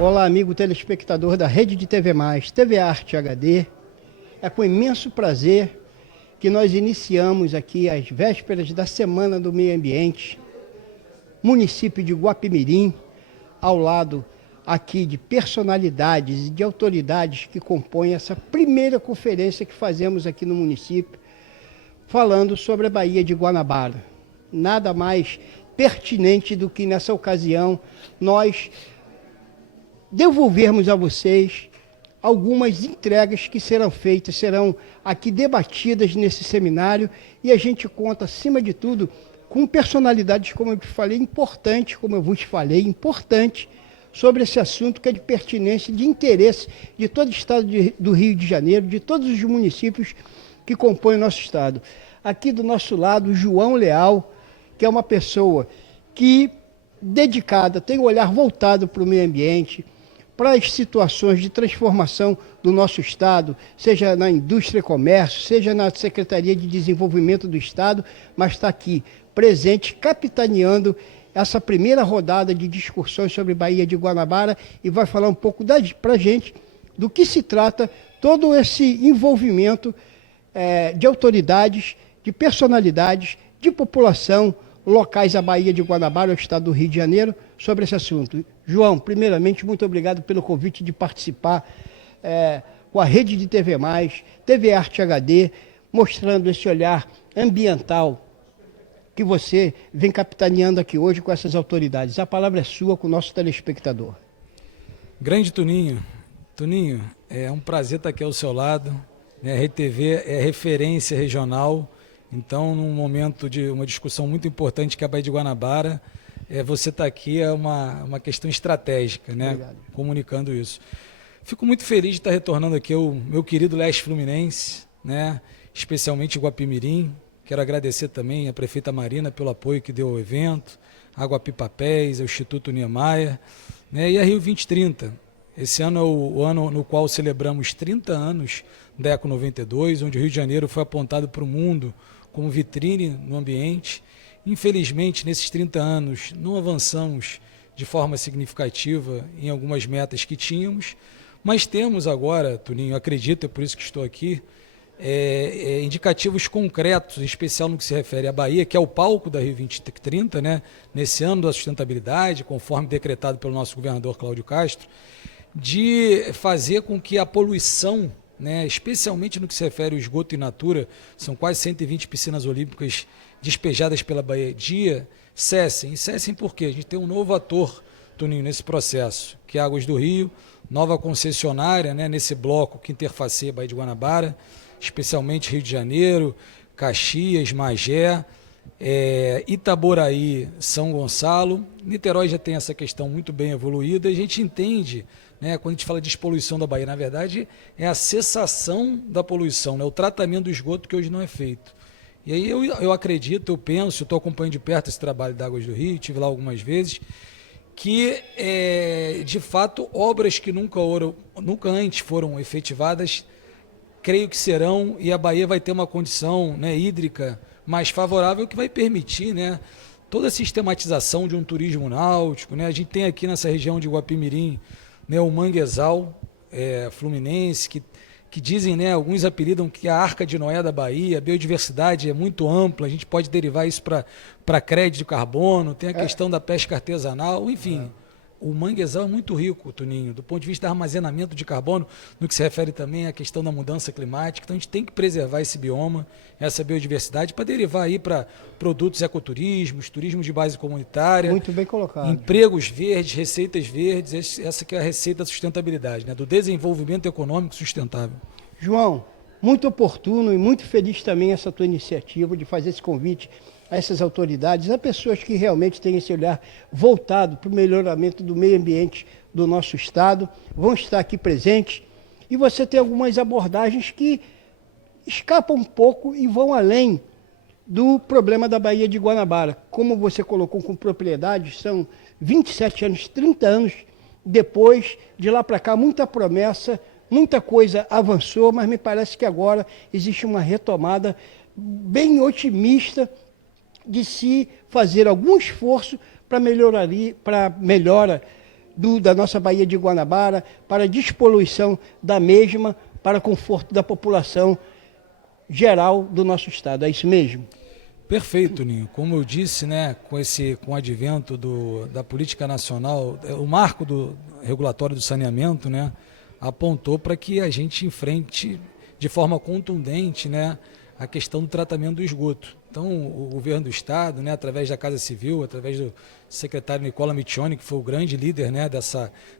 Olá, amigo telespectador da Rede de TV+, TV Arte HD. É com imenso prazer que nós iniciamos aqui as vésperas da Semana do Meio Ambiente, município de Guapimirim, ao lado aqui de personalidades e de autoridades que compõem essa primeira conferência que fazemos aqui no município, falando sobre a Baía de Guanabara. Nada mais pertinente do que nessa ocasião nós devolvermos a vocês algumas entregas que serão feitas, serão aqui debatidas nesse seminário, e a gente conta, acima de tudo, com personalidades, como eu te falei, importantes, como eu vos falei, importantes, sobre esse assunto que é de pertinência, de interesse de todo o estado do Rio de Janeiro, de todos os municípios que compõem o nosso estado. Aqui do nosso lado, o João Leal, que é uma pessoa que, dedicada, tem um olhar voltado para o meio ambiente, para as situações de transformação do nosso estado, seja na indústria e comércio, seja na Secretaria de Desenvolvimento do Estado, mas está aqui presente, capitaneando essa primeira rodada de discussões sobre Baía de Guanabara, e vai falar um pouco para a gente do que se trata todo esse envolvimento de autoridades, de personalidades, de população, locais da Baía de Guanabara, o estado do Rio de Janeiro, sobre esse assunto. João, primeiramente, muito obrigado pelo convite de participar com a Rede de TV+, TV Arte HD, mostrando esse olhar ambiental que você vem capitaneando aqui hoje com essas autoridades. A palavra é sua com o nosso telespectador. Grande Tuninho. Tuninho, é um prazer estar aqui ao seu lado. A Rede TV é referência regional. Então, num momento de uma discussão muito importante que é a Baía de Guanabara, você está aqui é uma questão estratégica, né? Comunicando isso. Fico muito feliz de estar retornando aqui ao meu querido Leste Fluminense, né? Especialmente Guapimirim. Quero agradecer também a prefeita Marina pelo apoio que deu ao evento, a Guapi Papéis, ao Instituto Niemeyer, né? E a Rio 2030. Esse ano é o ano no qual celebramos 30 anos da Eco 92, onde o Rio de Janeiro foi apontado para o mundo como vitrine no ambiente. Infelizmente, nesses 30 anos, não avançamos de forma significativa em algumas metas que tínhamos, mas temos agora, Tuninho, acredito, é por isso que estou aqui, indicativos concretos, em especial no que se refere à Bahia, que é o palco da Rio 2030, né, nesse ano da sustentabilidade, conforme decretado pelo nosso governador Cláudio Castro, de fazer com que a poluição, né, especialmente no que se refere ao esgoto in natura, são quase 120 piscinas olímpicas despejadas pela Baía, cessem. E cessem porque a gente tem um novo ator, Tuninho, nesse processo, que é Águas do Rio, nova concessionária, né, nesse bloco que interfaceia Baía de Guanabara, especialmente Rio de Janeiro, Caxias, Magé, Itaboraí, São Gonçalo. Niterói já tem essa questão muito bem evoluída, e a gente entende, né, quando a gente fala de despoluição da Bahia, na verdade é a cessação da poluição, né, o tratamento do esgoto que hoje não é feito. E aí eu acredito, eu penso, estou acompanhando de perto esse trabalho da Águas do Rio, estive lá algumas vezes, que de fato obras que nunca antes foram efetivadas, creio que serão, e a Bahia vai ter uma condição, né, hídrica mais favorável, que vai permitir, né, toda a sistematização de um turismo náutico, né? A gente tem aqui nessa região de Guapimirim, né, o manguezal fluminense, que dizem, né, alguns apelidam que é a Arca de Noé da Bahia. A biodiversidade é muito ampla, a gente pode derivar isso para crédito de carbono, tem a questão da pesca artesanal, enfim. O manguezal é muito rico, Tuninho, do ponto de vista do armazenamento de carbono, no que se refere também à questão da mudança climática. Então a gente tem que preservar esse bioma, essa biodiversidade, para derivar aí para produtos ecoturismos, turismo de base comunitária. Muito bem colocado. Empregos verdes, receitas verdes, essa que é a receita da sustentabilidade, né, do desenvolvimento econômico sustentável. João, muito oportuno e muito feliz também essa tua iniciativa de fazer esse convite a essas autoridades, a pessoas que realmente têm esse olhar voltado para o melhoramento do meio ambiente do nosso estado, vão estar aqui presentes, e você tem algumas abordagens que escapam um pouco e vão além do problema da Baía de Guanabara. Como você colocou com propriedade, são 27 anos, 30 anos depois, de lá para cá, muita promessa, muita coisa avançou, mas me parece que agora existe uma retomada bem otimista de se fazer algum esforço para melhora da nossa Baía de Guanabara, para a despoluição da mesma, para conforto da população geral do nosso estado. É isso mesmo? Perfeito, Ninho. Como eu disse, né, com o advento da política nacional, o marco do regulatório do saneamento, né, apontou para que a gente enfrente de forma contundente, né, a questão do tratamento do esgoto. Então, o governo do estado, né, através da Casa Civil, através do secretário Nicola Miccioni, que foi o grande líder, né,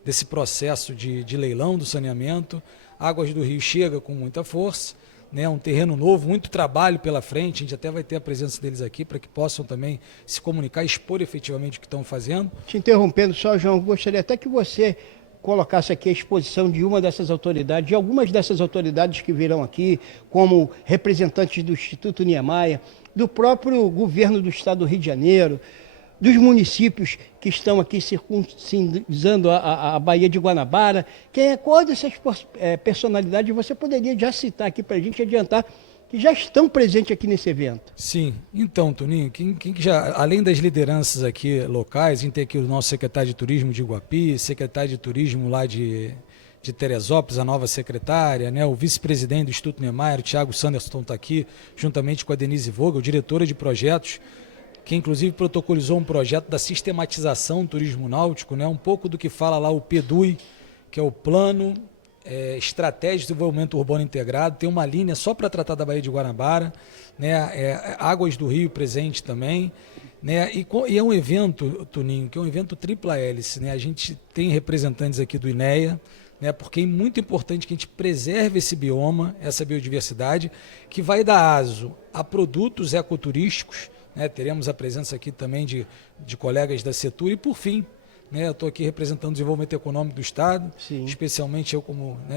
desse processo de leilão do saneamento, Águas do Rio chega com muita força, né, um terreno novo, muito trabalho pela frente, a gente até vai ter a presença deles aqui para que possam também se comunicar e expor efetivamente o que estão fazendo. Te interrompendo só, João, gostaria até que você colocasse aqui a exposição de uma dessas autoridades, de algumas dessas autoridades que virão aqui, como representantes do Instituto Niemeyer, do próprio governo do estado do Rio de Janeiro, dos municípios que estão aqui circuncidando a Baía de Guanabara. Qual dessas personalidades você poderia já citar aqui para a gente adiantar que já estão presentes aqui nesse evento? Sim, então, Toninho, quem já, além das lideranças aqui locais, a gente tem aqui o nosso secretário de Turismo de Iguape, secretário de Turismo lá de Teresópolis, a nova secretária, né, o vice-presidente do Instituto Niemeyer, o Thiago Sanderson, está aqui, juntamente com a Denise Vogel, diretora de projetos, que inclusive protocolizou um projeto da sistematização do turismo náutico, né, um pouco do que fala lá o PEDUI, que é o Plano Estratégia de Desenvolvimento Urbano Integrado, tem uma linha só para tratar da Baía de Guanabara, né, Águas do Rio presente também, né, e é um evento, Toninho, que é um evento tripla hélice, né, a gente tem representantes aqui do INEA, né, porque é muito importante que a gente preserve esse bioma, essa biodiversidade, que vai dar aso a produtos ecoturísticos, né, teremos a presença aqui também de colegas da Setur e, por fim, né, eu estou aqui representando o desenvolvimento econômico do Estado, Sim. Especialmente eu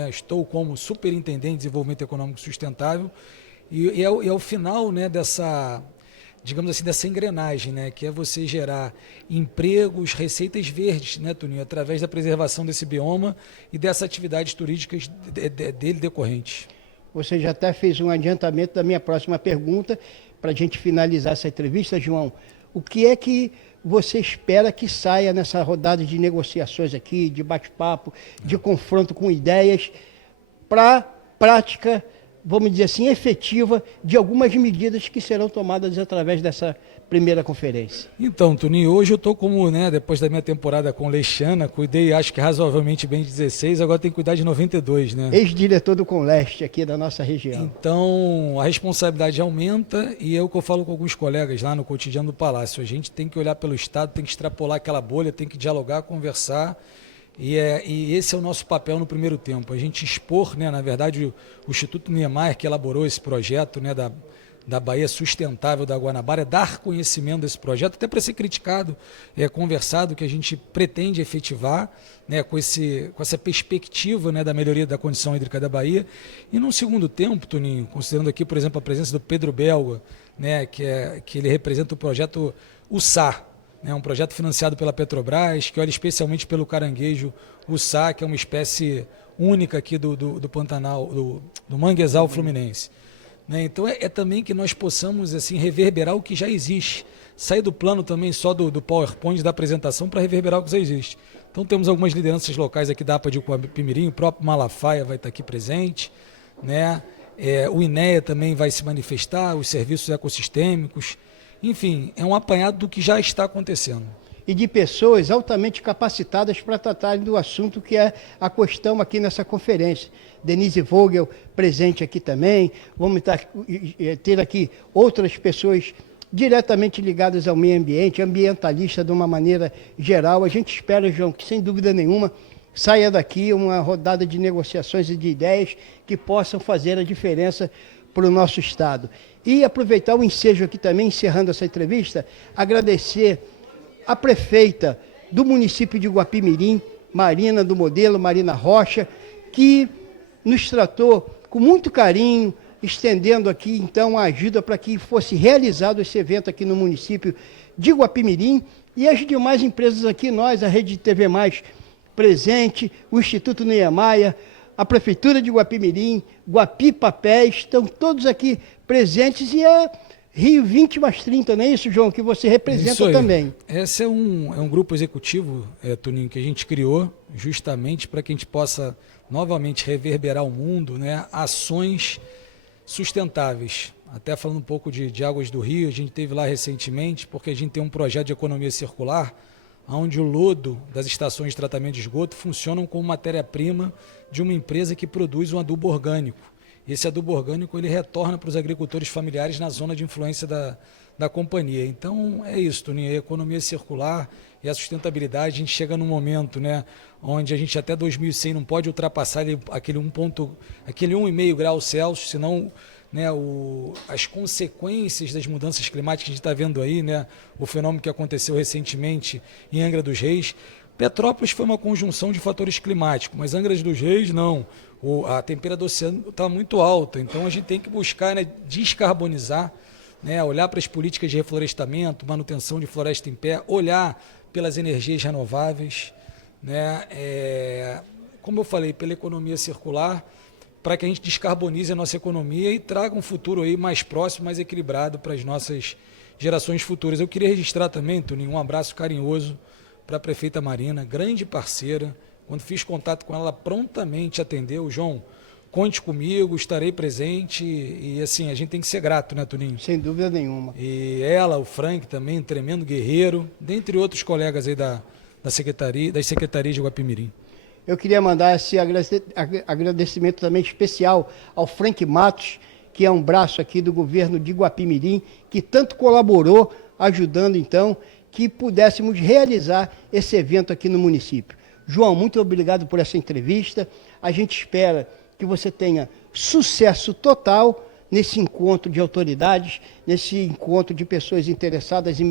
estou como superintendente de desenvolvimento econômico sustentável e é o final, né, digamos assim, dessa engrenagem, né, que é você gerar empregos, receitas verdes, né, Toninho, através da preservação desse bioma e dessas atividades turísticas dele decorrentes. Você já até fez um adiantamento da minha próxima pergunta, para a gente finalizar essa entrevista, João. O que é que você espera que saia nessa rodada de negociações aqui, de bate-papo, de confronto com ideias, para prática, vamos dizer assim, efetiva de algumas medidas que serão tomadas através dessa primeira conferência? Então, Toninho, hoje eu estou como, né, depois da minha temporada com Leixana, cuidei acho que razoavelmente bem de 16, agora tenho que cuidar de 92, né? Ex-diretor do Conleste aqui da nossa região. Então, a responsabilidade aumenta e é o que eu falo com alguns colegas lá no cotidiano do Palácio. A gente tem que olhar pelo Estado, tem que extrapolar aquela bolha, tem que dialogar, conversar. E esse é o nosso papel no primeiro tempo, a gente expor, né, na verdade, o Instituto Niemeyer que elaborou esse projeto, né, da Baía Sustentável da Guanabara, dar conhecimento desse projeto, até para ser criticado, conversado, que a gente pretende efetivar, né, com essa perspectiva, né, da melhoria da condição hídrica da Bahia. E num segundo tempo, Toninho, considerando aqui, por exemplo, a presença do Pedro Belga, né, que ele representa o projeto USA, um projeto financiado pela Petrobras, que olha especialmente pelo caranguejo uçá, que é uma espécie única aqui do Pantanal, do manguezal fluminense. Né? Então é também que nós possamos assim reverberar o que já existe, sair do plano também só do PowerPoint, da apresentação, para reverberar o que já existe. Então temos algumas lideranças locais aqui da APA de Pimirim, o próprio Malafaia vai estar aqui presente, né? O INEA também vai se manifestar, os serviços ecossistêmicos. Enfim, é um apanhado do que já está acontecendo. E de pessoas altamente capacitadas para tratarem do assunto que é a questão aqui nessa conferência. Denise Vogel presente aqui também, vamos ter aqui outras pessoas diretamente ligadas ao meio ambiente, ambientalista de uma maneira geral. A gente espera, João, que sem dúvida nenhuma saia daqui uma rodada de negociações e de ideias que possam fazer a diferença para o nosso Estado. E aproveitar o ensejo aqui também, encerrando essa entrevista, agradecer a prefeita do município de Iguapimirim, Marina do Modelo, Marina Rocha, que nos tratou com muito carinho, estendendo aqui então a ajuda para que fosse realizado esse evento aqui no município de Iguapimirim, e as demais empresas aqui, nós, a Rede TV Mais presente, o Instituto Niemeyer, a Prefeitura de Iguapimirim, Guapi Papéis, estão todos aqui presentes e Rio 20 mais 30, não é isso, João? Que você representa Isso aí. também. Esse é um grupo executivo, Toninho, que a gente criou justamente para que a gente possa novamente reverberar ao mundo, né, ações sustentáveis. Até falando um pouco de Águas do Rio, a gente teve lá recentemente, porque a gente tem um projeto de economia circular, onde o lodo das estações de tratamento de esgoto funcionam como matéria-prima de uma empresa que produz um adubo orgânico. Esse adubo orgânico ele retorna para os agricultores familiares na zona de influência da companhia. Então é isso, Toninho, a economia circular e a sustentabilidade. A gente chega num momento, né, onde a gente até 2100 não pode ultrapassar aquele 1,5 graus Celsius, senão, né, as consequências das mudanças climáticas que a gente está vendo aí, né, o fenômeno que aconteceu recentemente em Angra dos Reis. Petrópolis foi uma conjunção de fatores climáticos, mas Angra dos Reis não. A temperatura do oceano está muito alta, então a gente tem que buscar, né, descarbonizar, né, olhar para as políticas de reflorestamento, manutenção de floresta em pé, olhar pelas energias renováveis, né, como eu falei, pela economia circular, para que a gente descarbonize a nossa economia e traga um futuro aí mais próximo, mais equilibrado para as nossas gerações futuras. Eu queria registrar também, Toninho, um abraço carinhoso para a prefeita Marina, grande parceira. Quando fiz contato com ela, prontamente atendeu. João, conte comigo, estarei presente. E assim, a gente tem que ser grato, né, Toninho? Sem dúvida nenhuma. E ela, o Frank também, um tremendo guerreiro, dentre outros colegas aí das secretarias de Guapimirim. Eu queria mandar esse agradecimento também especial ao Frank Matos, que é um braço aqui do governo de Guapimirim, que tanto colaborou, ajudando então que pudéssemos realizar esse evento aqui no município. João, muito obrigado por essa entrevista. A gente espera que você tenha sucesso total nesse encontro de autoridades, nesse encontro de pessoas interessadas em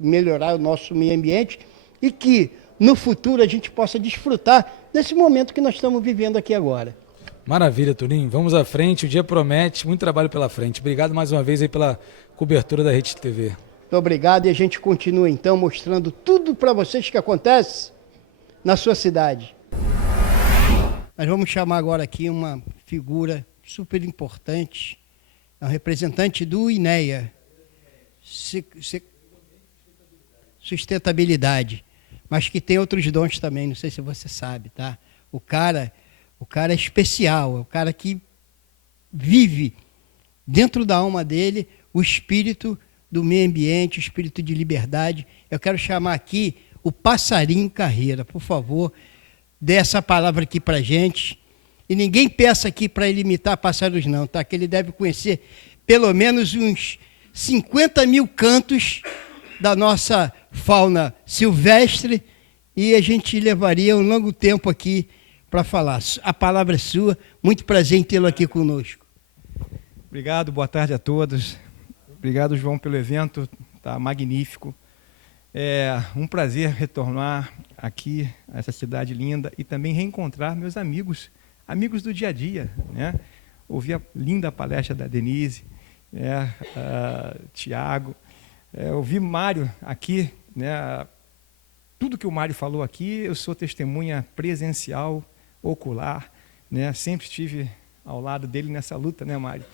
melhorar o nosso meio ambiente e que no futuro a gente possa desfrutar desse momento que nós estamos vivendo aqui agora. Maravilha, Toninho. Vamos à frente, o dia promete, muito trabalho pela frente. Obrigado mais uma vez aí pela cobertura da Rede TV. Muito obrigado e a gente continua então mostrando tudo para vocês que acontece na sua cidade. Nós vamos chamar agora aqui uma figura super importante, é um representante do INEA, sustentabilidade, mas que tem outros dons também, não sei se você sabe, tá? O cara é especial, é o cara que vive dentro da alma dele o espírito do meio ambiente, o espírito de liberdade. Eu quero chamar aqui o Passarinho Carreira, por favor, dê essa palavra aqui para a gente. E ninguém peça aqui para ele imitar pássaros não, tá? Que ele deve conhecer pelo menos uns 50 mil cantos da nossa fauna silvestre e a gente levaria um longo tempo aqui para falar. A palavra é sua, muito prazer em tê-lo aqui conosco. Obrigado, boa tarde a todos. Obrigado, João, pelo evento, tá magnífico. É um prazer retornar aqui a essa cidade linda e também reencontrar meus amigos do dia a dia, né? Ouvi a linda palestra da Denise, né? Tiago, ouvi Mário aqui, né? Tudo que o Mário falou aqui, eu sou testemunha presencial, ocular, né? Sempre estive ao lado dele nessa luta, né, Mário?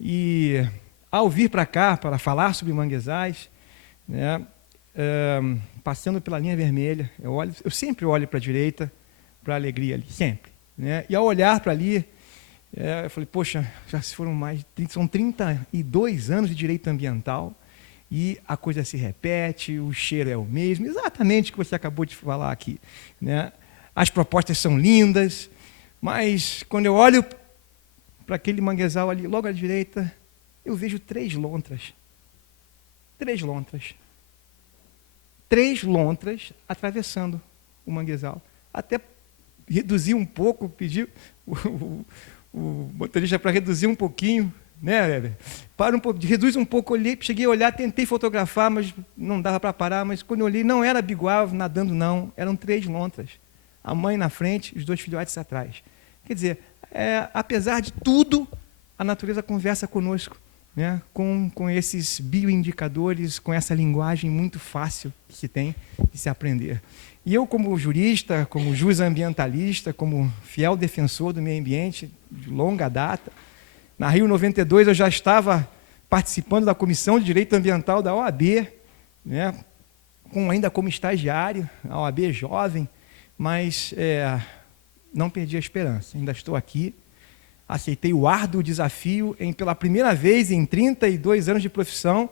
E ao vir para cá para falar sobre manguezais, né? Passando pela linha vermelha, eu sempre olho para a direita, para a alegria ali, sempre, né? E ao olhar para ali, eu falei, poxa, já se foram são 32 anos de direito ambiental e a coisa se repete, o cheiro é o mesmo, exatamente o que você acabou de falar aqui, né? As propostas são lindas, mas quando eu olho para aquele manguezal ali, logo à direita, eu vejo 3 lontras. 3 lontras. 3 lontras atravessando o manguezal. Até reduzir um pouco, pedi o motorista para reduzir um pouquinho, né, Weber? Para um pouco, reduz um pouco, olhei, cheguei a olhar, tentei fotografar, mas não dava para parar, mas quando eu olhei, não era biguá nadando, não, eram 3 lontras. A mãe na frente, os 2 filhotes atrás. Quer dizer, apesar de tudo, a natureza conversa conosco, né, com esses bioindicadores, com essa linguagem muito fácil que se tem de se aprender. E eu, como jurista, como ambientalista, como fiel defensor do meio ambiente, de longa data, na Rio 92 eu já estava participando da Comissão de Direito Ambiental da OAB, né, ainda como estagiário, a OAB jovem, mas não perdi a esperança. Ainda estou aqui, aceitei o árduo desafio em, pela primeira vez em 32 anos de profissão,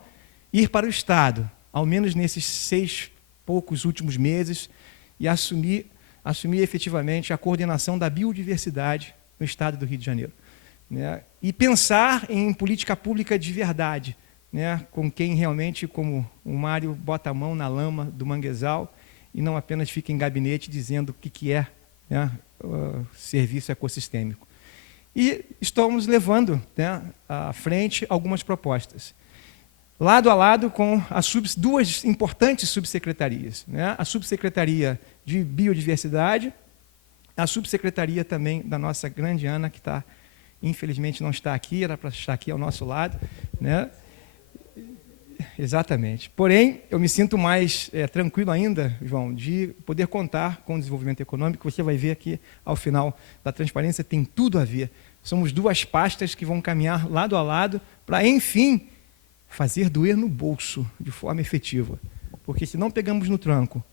ir para o Estado, ao menos nesses 6 poucos últimos meses, e assumir efetivamente a coordenação da biodiversidade no Estado do Rio de Janeiro, né? E pensar em política pública de verdade, né? Com quem realmente, como o Mário, bota a mão na lama do manguezal e não apenas fica em gabinete dizendo o que é, né, serviço ecossistêmico. E estamos levando, né, à frente algumas propostas, lado a lado com as duas importantes subsecretarias, né? A subsecretaria de biodiversidade, a subsecretaria também da nossa grande Ana, que infelizmente não está aqui, era para estar aqui ao nosso lado, né? Exatamente. Porém, eu me sinto mais tranquilo ainda, João, de poder contar com o desenvolvimento econômico. Você vai ver aqui, ao final da transparência, tem tudo a ver. Somos duas pastas que vão caminhar lado a lado para, enfim, fazer doer no bolso de forma efetiva. Porque se não pegamos no tranco,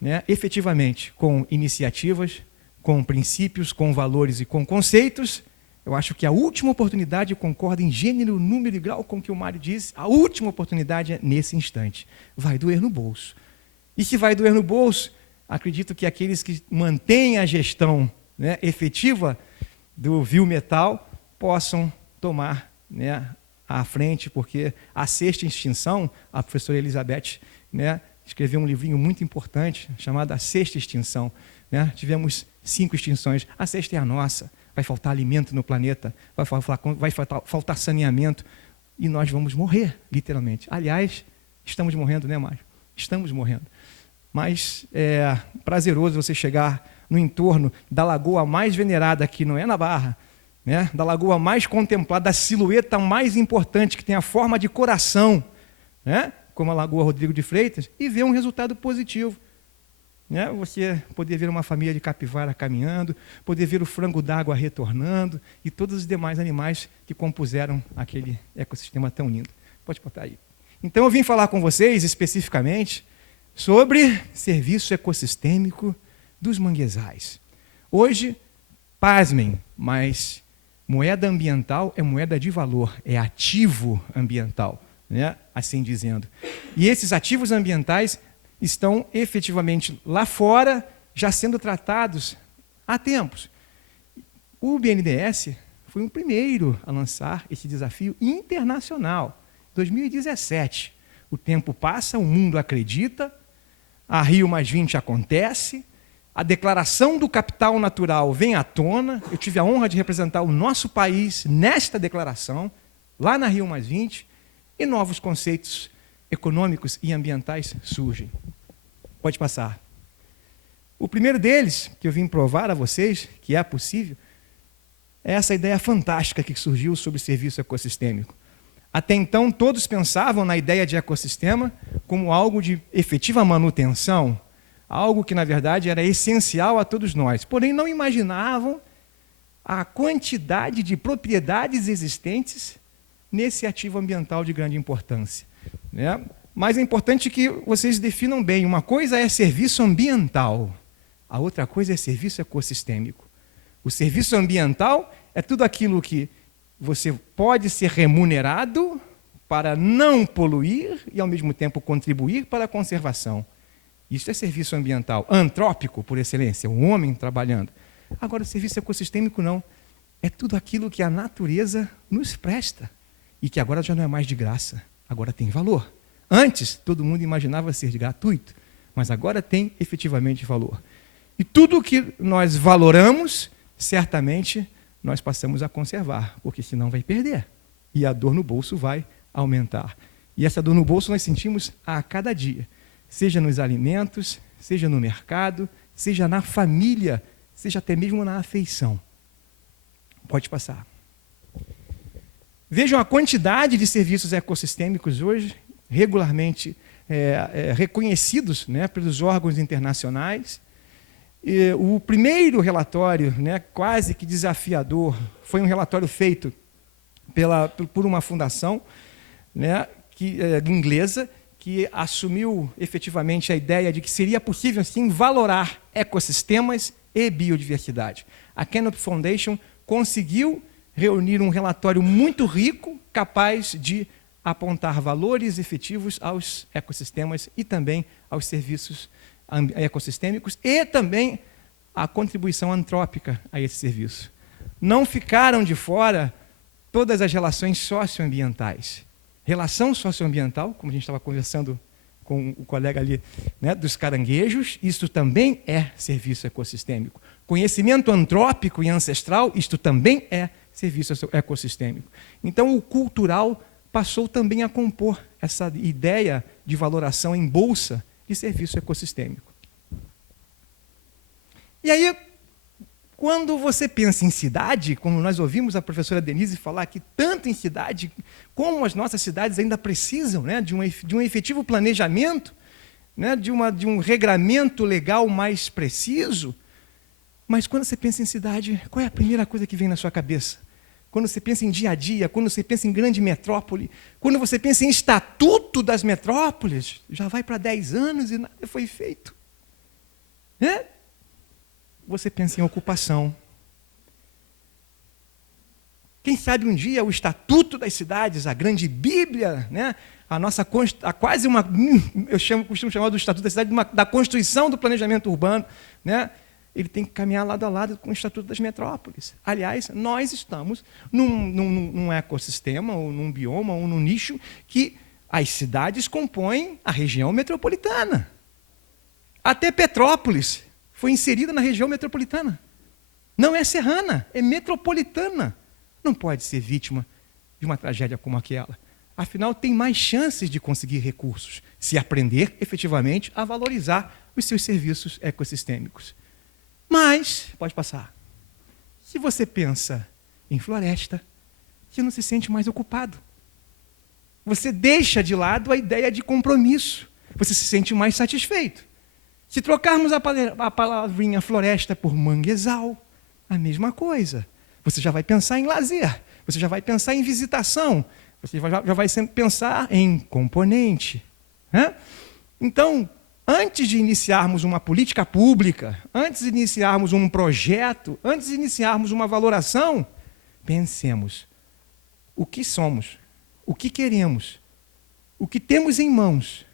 né, efetivamente, com iniciativas, com princípios, com valores e com conceitos, eu acho que a última oportunidade, eu concordo em gênero, número e grau com o que o Mário disse, a última oportunidade é nesse instante. Vai doer no bolso. E se vai doer no bolso, acredito que aqueles que mantêm a gestão, né, efetiva do Vilmetal possam tomar, né, à frente, porque a 6ª extinção, a professora Elizabeth, né, escreveu um livrinho muito importante chamado A 6ª Extinção. Né? Tivemos 5 extinções, a 6ª é a nossa. Vai faltar alimento no planeta, vai faltar saneamento, e nós vamos morrer, literalmente. Aliás, estamos morrendo, né, Mário? Estamos morrendo. Mas é prazeroso você chegar no entorno da lagoa mais venerada, que não é na Barra, né? Da lagoa mais contemplada, da silhueta mais importante, que tem a forma de coração, né? Como a Lagoa Rodrigo de Freitas, e ver um resultado positivo. Né? Você poder ver uma família de capivara caminhando, poder ver o frango d'água retornando e todos os demais animais que compuseram aquele ecossistema tão lindo. Pode botar aí. Então, eu vim falar com vocês especificamente sobre serviço ecossistêmico dos manguezais. Hoje, pasmem, mas moeda ambiental é moeda de valor, é ativo ambiental, né? Assim dizendo. E esses ativos ambientais estão efetivamente lá fora, já sendo tratados há tempos. O BNDES foi o primeiro a lançar esse desafio internacional, 2017. O tempo passa, o mundo acredita, a Rio+20 acontece, a declaração do capital natural vem à tona. Eu tive a honra de representar o nosso país nesta declaração, lá na Rio+20, e novos conceitos econômicos e ambientais surgem. Pode passar. O primeiro deles, que eu vim provar a vocês, que é possível, é essa ideia fantástica que surgiu sobre o serviço ecossistêmico. Até então, todos pensavam na ideia de ecossistema como algo de efetiva manutenção, algo que, na verdade, era essencial a todos nós. Porém, não imaginavam a quantidade de propriedades existentes nesse ativo ambiental de grande importância, né? Mas é importante que vocês definam bem. Uma coisa é serviço ambiental, a outra coisa é serviço ecossistêmico. O serviço ambiental é tudo aquilo que você pode ser remunerado para não poluir e, ao mesmo tempo, contribuir para a conservação. Isso é serviço ambiental, antrópico, por excelência, o homem trabalhando. Agora, o serviço ecossistêmico não. É tudo aquilo que a natureza nos presta e que agora já não é mais de graça, agora tem valor. Antes, todo mundo imaginava ser gratuito, mas agora tem efetivamente valor. E tudo que nós valoramos, certamente, nós passamos a conservar, porque senão vai perder. E a dor no bolso vai aumentar. E essa dor no bolso nós sentimos a cada dia, seja nos alimentos, seja no mercado, seja na família, seja até mesmo na afeição. Pode passar. Vejam a quantidade de serviços ecossistêmicos hoje, regularmente reconhecidos, né, pelos órgãos internacionais. E o primeiro relatório, né, quase que desafiador, foi um relatório feito por uma fundação, né, inglesa, que assumiu efetivamente a ideia de que seria possível, sim, valorar ecossistemas e biodiversidade. A Canopy Foundation conseguiu reunir um relatório muito rico, capaz de apontar valores efetivos aos ecossistemas e também aos serviços ecossistêmicos e também a contribuição antrópica a esse serviço. Não ficaram de fora todas as relações socioambientais. Relação socioambiental, como a gente estava conversando com o colega ali, né, dos caranguejos, isso também é serviço ecossistêmico. Conhecimento antrópico e ancestral, isto também é serviço ecossistêmico. Então, o cultural passou também a compor essa ideia de valoração em bolsa de serviço ecossistêmico. E aí, quando você pensa em cidade, como nós ouvimos a professora Denise falar que tanto em cidade, como as nossas cidades ainda precisam, né, de um efetivo planejamento, né, de um regramento legal mais preciso, mas quando você pensa em cidade, qual é a primeira coisa que vem na sua cabeça? Quando você pensa em dia a dia, quando você pensa em grande metrópole, quando você pensa em estatuto das metrópoles, já vai para 10 anos e nada foi feito. Né? Você pensa em ocupação. Quem sabe um dia o Estatuto das Cidades, a grande Bíblia, né? Quase uma, costumo chamar do Estatuto da Cidade, da Constituição do Planejamento Urbano, né? Ele tem que caminhar lado a lado com o Estatuto das Metrópoles. Aliás, nós estamos num ecossistema, ou num bioma, ou num nicho, que as cidades compõem a região metropolitana. Até Petrópolis foi inserida na região metropolitana. Não é serrana, é metropolitana. Não pode ser vítima de uma tragédia como aquela. Afinal, tem mais chances de conseguir recursos, se aprender efetivamente a valorizar os seus serviços ecossistêmicos. Mas, pode passar, se você pensa em floresta, você não se sente mais ocupado. Você deixa de lado a ideia de compromisso. Você se sente mais satisfeito. Se trocarmos a palavrinha floresta por manguezal, a mesma coisa. Você já vai pensar em lazer, você já vai pensar em visitação, você já vai sempre pensar em componente. Né? Então, antes de iniciarmos uma política pública, antes de iniciarmos um projeto, antes de iniciarmos uma valoração, pensemos o que somos, o que queremos, o que temos em mãos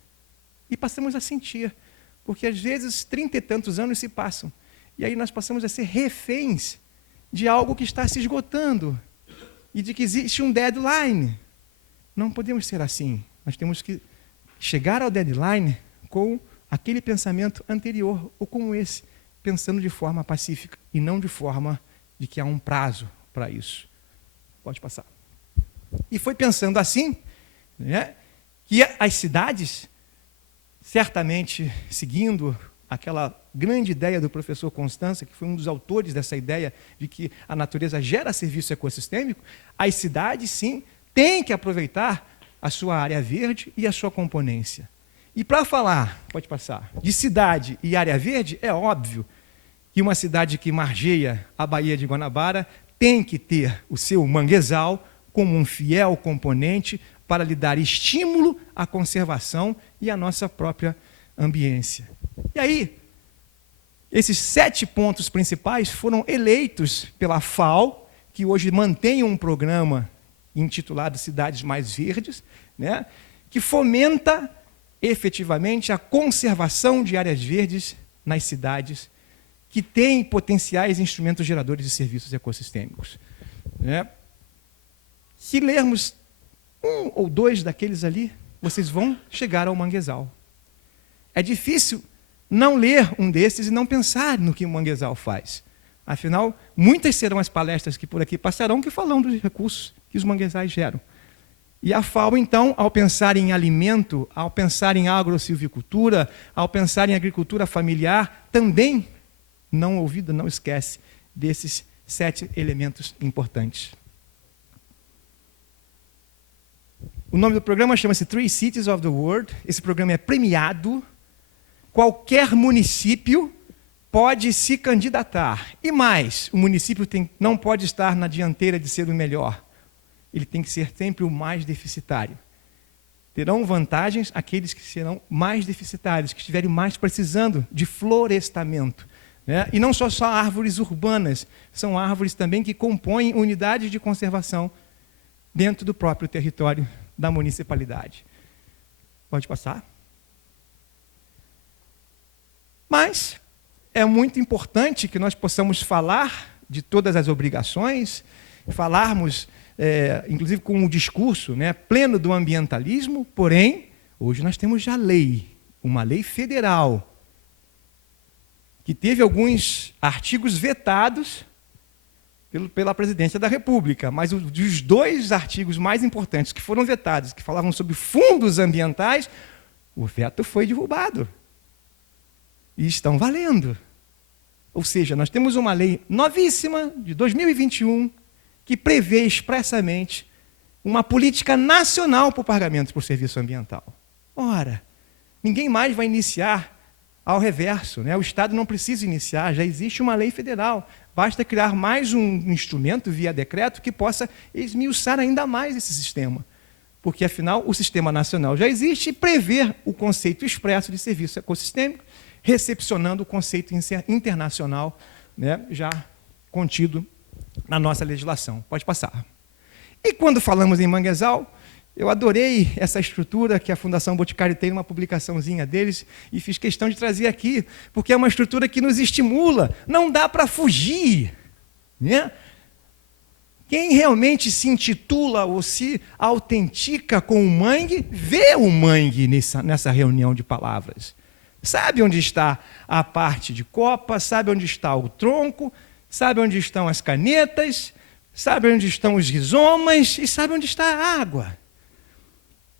e passamos a sentir. Porque às vezes 30 e tantos anos se passam e aí nós passamos a ser reféns de algo que está se esgotando e de que existe um deadline. Não podemos ser assim. Nós temos que chegar ao deadline com aquele pensamento anterior, ou como esse, pensando de forma pacífica, e não de forma de que há um prazo para isso. Pode passar. E foi pensando assim, né, que as cidades, certamente seguindo aquela grande ideia do professor Constança, que foi um dos autores dessa ideia de que a natureza gera serviço ecossistêmico, as cidades, sim, têm que aproveitar a sua área verde e a sua componência. E para falar, pode passar, de cidade e área verde, é óbvio que uma cidade que margeia a Baía de Guanabara tem que ter o seu manguezal como um fiel componente para lhe dar estímulo à conservação e à nossa própria ambiência. E aí, esses 7 pontos principais foram eleitos pela FAO, que hoje mantém um programa intitulado Cidades Mais Verdes, né, que fomenta efetivamente a conservação de áreas verdes nas cidades que têm potenciais instrumentos geradores de serviços ecossistêmicos. Né? Se lermos 1 ou 2 daqueles ali, vocês vão chegar ao manguezal. É difícil não ler um desses e não pensar no que o manguezal faz. Afinal, muitas serão as palestras que por aqui passarão que falam dos recursos que os manguezais geram. E a FAO, então, ao pensar em alimento, ao pensar em agrosilvicultura, ao pensar em agricultura familiar, também, não olvida, não esquece desses 7 elementos importantes. O nome do programa chama-se Three Cities of the World. Esse programa é premiado. Qualquer município pode se candidatar. E mais, o município não pode estar na dianteira de ser o melhor. Ele tem que ser sempre o mais deficitário. Terão vantagens aqueles que serão mais deficitários, que estiverem mais precisando de florestamento. Né? E não só árvores urbanas, são árvores também que compõem unidades de conservação dentro do próprio território da municipalidade. Pode passar? Mas é muito importante que nós possamos falar de todas as obrigações, falarmos, inclusive com um discurso, né, pleno do ambientalismo, porém, hoje nós temos já lei, uma lei federal, que teve alguns artigos vetados pela Presidência da República, mas os 2 artigos mais importantes que foram vetados, que falavam sobre fundos ambientais, o veto foi derrubado. E estão valendo. Ou seja, nós temos uma lei novíssima, de 2021, que prevê expressamente uma política nacional para o pagamento por serviço ambiental. Ora, ninguém mais vai iniciar ao reverso, né? O Estado não precisa iniciar, já existe uma lei federal. Basta criar mais um instrumento via decreto que possa esmiuçar ainda mais esse sistema. Porque, afinal, o sistema nacional já existe e prevê o conceito expresso de serviço ecossistêmico, recepcionando o conceito internacional, né, já contido na nossa legislação. Pode passar. E quando falamos em manguezal, eu adorei essa estrutura que a Fundação Boticário tem numa publicaçãozinha deles e fiz questão de trazer aqui, porque é uma estrutura que nos estimula, não dá para fugir. Né? Quem realmente se intitula ou se autentica com o mangue, vê o mangue nessa reunião de palavras. Sabe onde está a parte de copa, sabe onde está o tronco, sabe onde estão as canetas, sabe onde estão os rizomas e sabe onde está a água.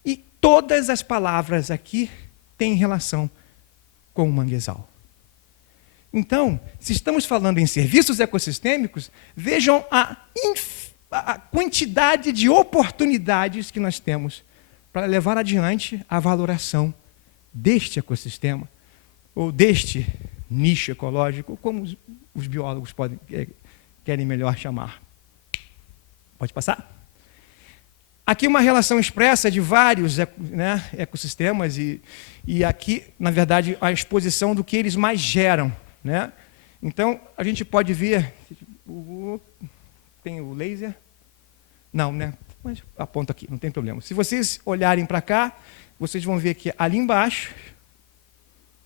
E todas as palavras aqui têm relação com o manguezal. Então, se estamos falando em serviços ecossistêmicos, vejam a quantidade de oportunidades que nós temos para levar adiante a valoração deste ecossistema, ou deste nicho ecológico, como os biólogos querem melhor chamar. Pode passar? Aqui uma relação expressa de vários, né, ecossistemas e aqui, na verdade, a exposição do que eles mais geram. Né? Então, a gente pode ver... Tem o laser? Não, né? Mas aponto aqui, não tem problema. Se vocês olharem para cá, vocês vão ver que ali embaixo,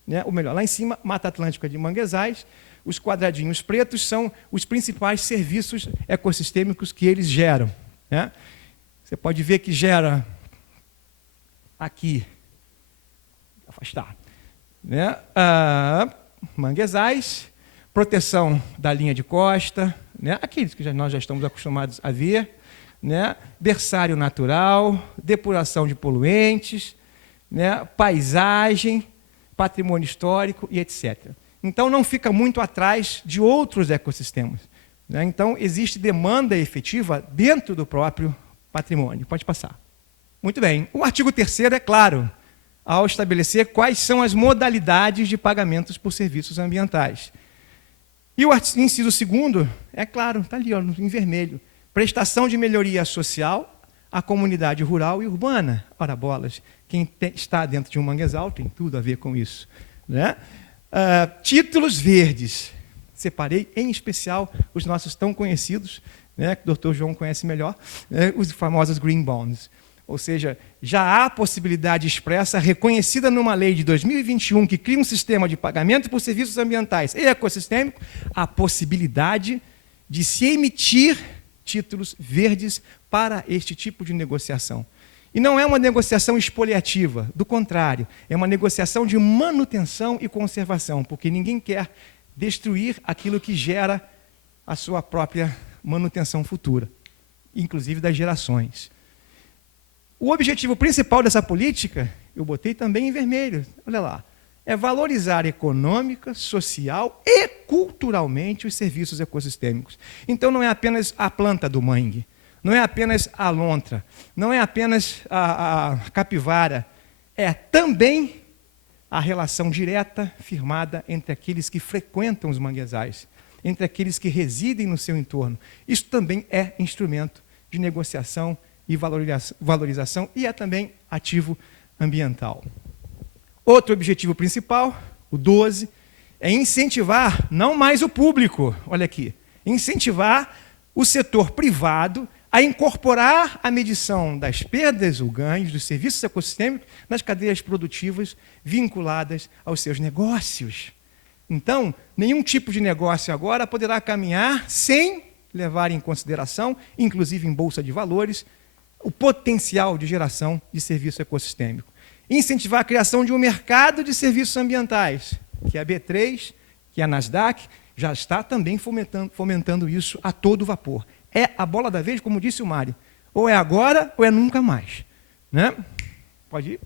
né, ou melhor, lá em cima, Mata Atlântica de manguezais, os quadradinhos pretos são os principais serviços ecossistêmicos que eles geram. Né? Você pode ver que gera aqui, afastar, né? Manguezais, proteção da linha de costa, né? Aqueles que nós já estamos acostumados a ver, né? Berçário natural, depuração de poluentes, né? Paisagem, patrimônio histórico e etc. Então, não fica muito atrás de outros ecossistemas. Né? Então, existe demanda efetiva dentro do próprio patrimônio. Pode passar. Muito bem. O artigo 3º é claro, ao estabelecer quais são as modalidades de pagamentos por serviços ambientais. E o inciso 2º, é claro, está ali, ó, em vermelho. Prestação de melhoria social à comunidade rural e urbana. Ora, bolas, quem está dentro de um manguezal tem tudo a ver com isso. Né? Títulos verdes. Separei, em especial, os nossos tão conhecidos, né, que o Dr. João conhece melhor, né, os famosos Green Bonds. Ou seja, já há possibilidade expressa, reconhecida numa lei de 2021, que cria um sistema de pagamento por serviços ambientais e ecossistêmico, a possibilidade de se emitir títulos verdes para este tipo de negociação. E não é uma negociação expoliativa, do contrário, é uma negociação de manutenção e conservação, porque ninguém quer destruir aquilo que gera a sua própria manutenção futura, inclusive das gerações. O objetivo principal dessa política, eu botei também em vermelho, olha lá, é valorizar econômica, social e culturalmente os serviços ecossistêmicos. Então, não é apenas a planta do mangue, não é apenas a lontra, não é apenas a capivara, é também a relação direta firmada entre aqueles que frequentam os manguezais, entre aqueles que residem no seu entorno. Isso também é instrumento de negociação e valorização, e é também ativo ambiental. Outro objetivo principal, o 12, é incentivar não mais o público, olha aqui, incentivar o setor privado a incorporar a medição das perdas ou ganhos dos serviços ecossistêmicos nas cadeias produtivas vinculadas aos seus negócios. Então, nenhum tipo de negócio agora poderá caminhar sem levar em consideração, inclusive em bolsa de valores, o potencial de geração de serviço ecossistêmico. Incentivar a criação de um mercado de serviços ambientais, que é a B3, que é a Nasdaq, já está também fomentando isso a todo vapor. É a bola da vez, como disse o Mário. Ou é agora, ou é nunca mais. Né? Pode ir?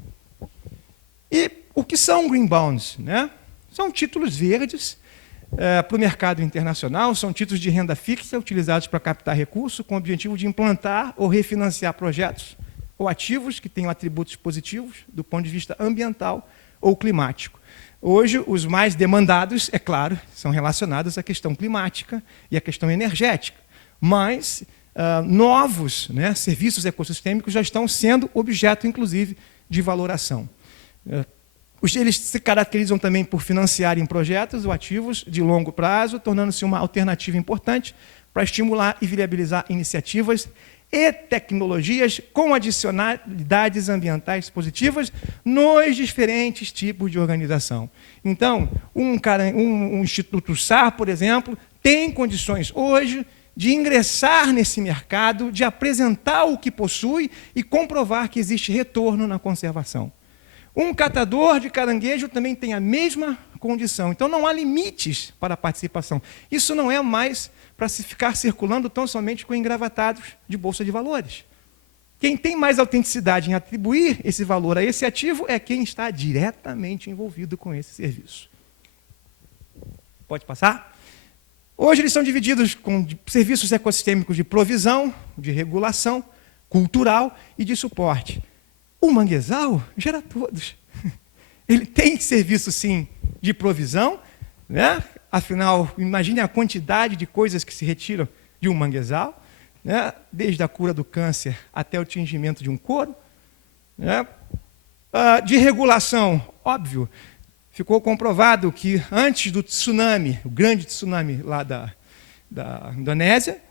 E o que são green bonds? Né? São títulos verdes para o mercado internacional, são títulos de renda fixa utilizados para captar recursos com o objetivo de implantar ou refinanciar projetos ou ativos que tenham atributos positivos do ponto de vista ambiental ou climático. Hoje, os mais demandados, é claro, são relacionados à questão climática e à questão energética, mas novos, né, serviços ecossistêmicos já estão sendo objeto, inclusive, de valoração. Eles se caracterizam também por financiarem projetos ou ativos de longo prazo, tornando-se uma alternativa importante para estimular e viabilizar iniciativas e tecnologias com adicionalidades ambientais positivas nos diferentes tipos de organização. Então, um Instituto SAR, por exemplo, tem condições hoje de ingressar nesse mercado, de apresentar o que possui e comprovar que existe retorno na conservação. Um catador de caranguejo também tem a mesma condição. Então, não há limites para a participação. Isso não é mais para se ficar circulando tão somente com engravatados de bolsa de valores. Quem tem mais autenticidade em atribuir esse valor a esse ativo é quem está diretamente envolvido com esse serviço. Pode passar? Hoje eles são divididos com serviços ecossistêmicos de provisão, de regulação, cultural e de suporte. O manguezal gera todos. Ele tem serviço, sim, de provisão, né? Afinal, imagine a quantidade de coisas que se retiram de um manguezal, né? Desde a cura do câncer até o tingimento de um couro. Né? De regulação, óbvio, ficou comprovado que antes do tsunami, o grande tsunami lá da Indonésia,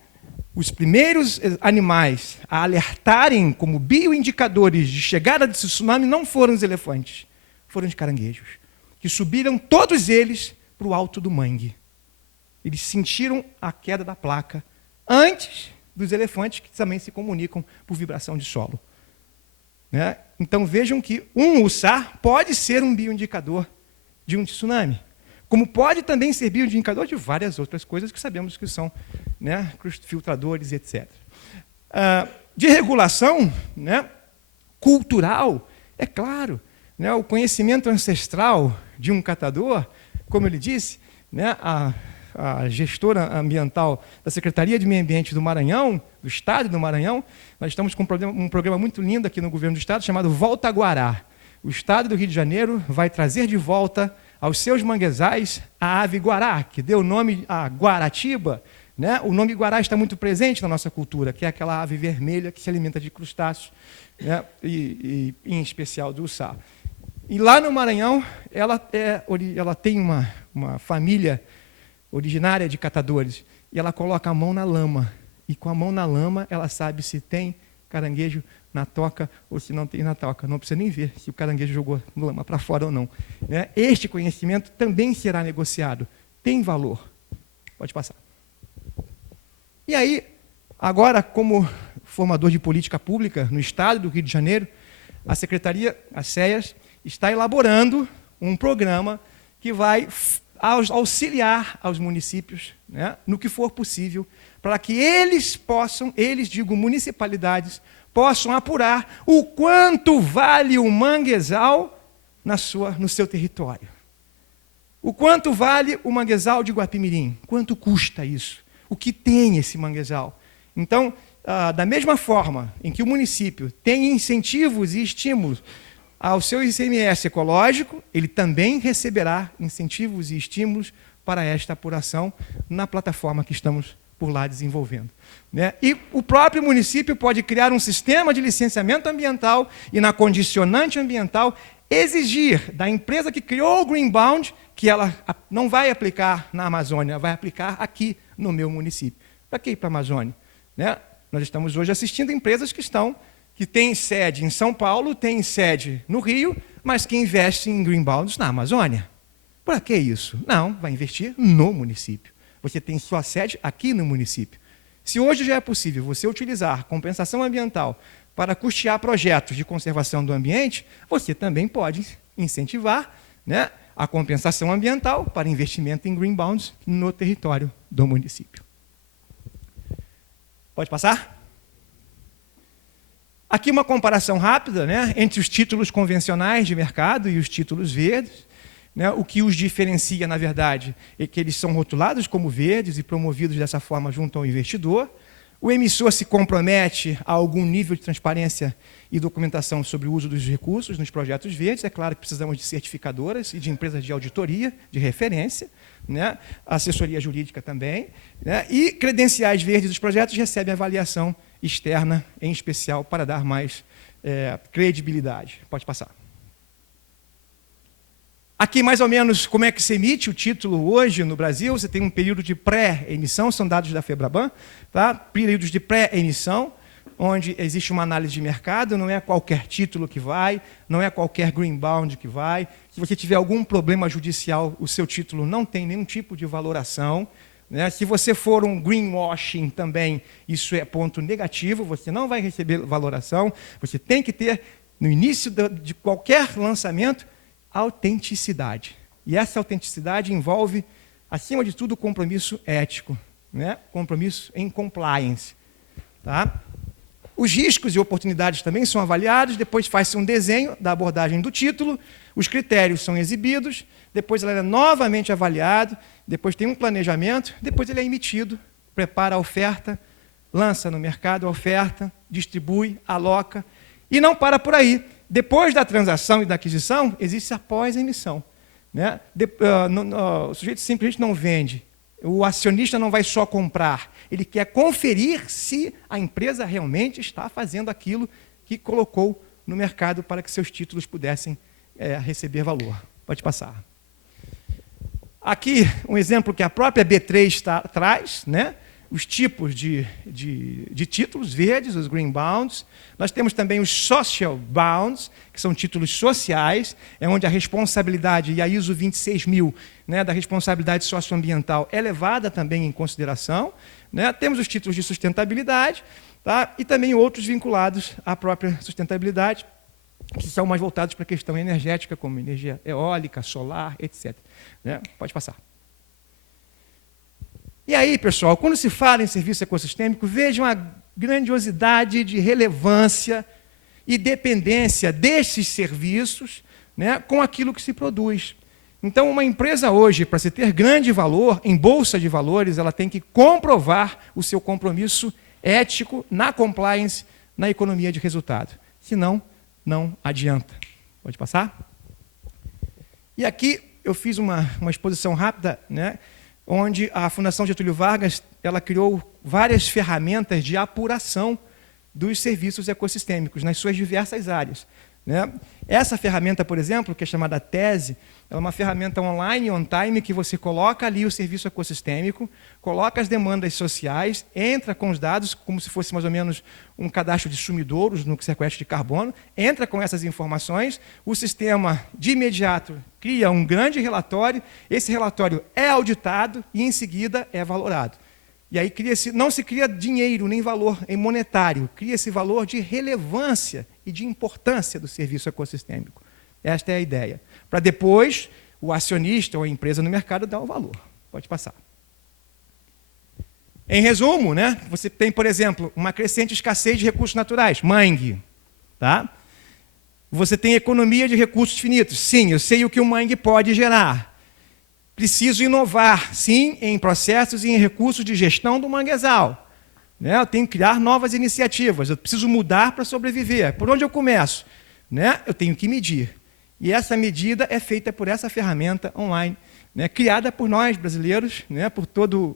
os primeiros animais a alertarem como bioindicadores de chegada desse tsunami não foram os elefantes, foram os caranguejos, que subiram todos eles para o alto do mangue. Eles sentiram a queda da placa antes dos elefantes, que também se comunicam por vibração de solo. Né? Então vejam que o SAR pode ser um bioindicador de um tsunami, como pode também ser bioindicador de várias outras coisas que sabemos que são, né, filtradores, etc. De regulação, né, cultural, é claro, né, o conhecimento ancestral de um catador, como ele disse, né, a gestora ambiental da Secretaria de Meio Ambiente do Maranhão, do Estado do Maranhão, nós estamos com um programa muito lindo aqui no governo do Estado, chamado Volta Guará. O Estado do Rio de Janeiro vai trazer de volta aos seus manguezais a ave guará, que deu o nome a Guaratiba. Né? O nome guará está muito presente na nossa cultura, que é aquela ave vermelha que se alimenta de crustáceos, né? e em especial do uçá. E lá no Maranhão, ela tem uma família originária de catadores, e ela coloca a mão na lama, e com a mão na lama ela sabe se tem caranguejo na toca ou se não tem na toca. Não precisa nem ver se o caranguejo jogou lama para fora ou não. Né? Este conhecimento também será negociado. Tem valor. Pode passar. E aí, agora, como formador de política pública no Estado do Rio de Janeiro, a Secretaria, a SEAS, está elaborando um programa que vai auxiliar aos municípios, né, no que for possível, para que eles digo municipalidades, possam apurar o quanto vale o manguezal no seu território. O quanto vale o manguezal de Guapimirim? Quanto custa isso? O que tem esse manguezal? Então, da mesma forma em que o município tem incentivos e estímulos ao seu ICMS ecológico, ele também receberá incentivos e estímulos para esta apuração na plataforma que estamos por lá desenvolvendo. Né? E o próprio município pode criar um sistema de licenciamento ambiental e, na condicionante ambiental, exigir da empresa que criou o Greenbound que ela não vai aplicar na Amazônia, vai aplicar aqui no meu município. Para que ir para a Amazônia? Né? Nós estamos hoje assistindo empresas que têm sede em São Paulo, têm sede no Rio, mas que investem em Greenbounds na Amazônia. Para que isso? Não, vai investir no município. Você tem sua sede aqui no município. Se hoje já é possível você utilizar compensação ambiental para custear projetos de conservação do ambiente, você também pode incentivar, né, a compensação ambiental para investimento em Greenbounds no território do município. Pode passar? Aqui uma comparação rápida, né, entre os títulos convencionais de mercado e os títulos verdes. Né, o que os diferencia, na verdade, é que eles são rotulados como verdes e promovidos dessa forma junto ao investidor. O emissor se compromete a algum nível de transparência e documentação sobre o uso dos recursos nos projetos verdes. É claro que precisamos de certificadoras e de empresas de auditoria, de referência, né, assessoria jurídica também. Né, e credenciais verdes dos projetos recebem avaliação externa, em especial, para dar mais credibilidade. Pode passar. Aqui, mais ou menos, como é que se emite o título hoje no Brasil. Você tem um período de pré-emissão, são dados da FEBRABAN, tá? Períodos de pré-emissão, onde existe uma análise de mercado, não é qualquer título que vai, não é qualquer Greenbound que vai. Se você tiver algum problema judicial, o seu título não tem nenhum tipo de valoração. Né? Se você for um greenwashing também, isso é ponto negativo, você não vai receber valoração. Você tem que ter, no início de qualquer lançamento, autenticidade. E essa autenticidade envolve, acima de tudo, compromisso ético, né? Compromisso em compliance. Tá? Os riscos e oportunidades também são avaliados, depois faz-se um desenho da abordagem do título, os critérios são exibidos, depois ele é novamente avaliado, depois tem um planejamento, depois ele é emitido, prepara a oferta, lança no mercado a oferta, distribui, aloca, e não para por aí. Depois da transação e da aquisição, existe a pós-emissão. Né? O sujeito simplesmente não vende. O acionista não vai só comprar. Ele quer conferir se a empresa realmente está fazendo aquilo que colocou no mercado para que seus títulos pudessem receber valor. Pode passar. Aqui, um exemplo que a própria B3 traz, né? Os tipos de títulos verdes, os Green Bonds. Nós temos também os Social Bonds, que são títulos sociais, onde a responsabilidade, e a ISO 26000, né, da responsabilidade socioambiental é levada também em consideração. Né? Temos os títulos de sustentabilidade, tá? E também outros vinculados à própria sustentabilidade, que são mais voltados para a questão energética, como energia eólica, solar, etc. Né? Pode passar. E aí, pessoal, quando se fala em serviço ecossistêmico, vejam a grandiosidade de relevância e dependência desses serviços, né, com aquilo que se produz. Então, uma empresa hoje, para se ter grande valor em bolsa de valores, ela tem que comprovar o seu compromisso ético na compliance, na economia de resultado. Senão, não adianta. Pode passar? E aqui eu fiz uma exposição rápida, né, onde a Fundação Getúlio Vargas ela criou várias ferramentas de apuração dos serviços ecossistêmicos nas suas diversas áreas. Né? Essa ferramenta, por exemplo, que é chamada Tese, é uma ferramenta online, on-time, que você coloca ali o serviço ecossistêmico, coloca as demandas sociais, entra com os dados, como se fosse mais ou menos um cadastro de sumidouros no sequestro de carbono, entra com essas informações, o sistema, de imediato, cria um grande relatório, esse relatório é auditado e, em seguida, é valorado. E aí não se cria dinheiro nem valor em monetário, cria-se valor de relevância e de importância do serviço ecossistêmico. Esta é a ideia. Para depois, o acionista ou a empresa no mercado dar o valor. Pode passar. Em resumo, né, você tem, por exemplo, uma crescente escassez de recursos naturais, mangue. Tá? Você tem economia de recursos finitos. Sim, eu sei o que o mangue pode gerar. Preciso inovar, sim, em processos e em recursos de gestão do manguezal. Né? Eu tenho que criar novas iniciativas, eu preciso mudar para sobreviver. Por onde eu começo? Né? Eu tenho que medir. E essa medida é feita por essa ferramenta online, né, criada por nós, brasileiros, né,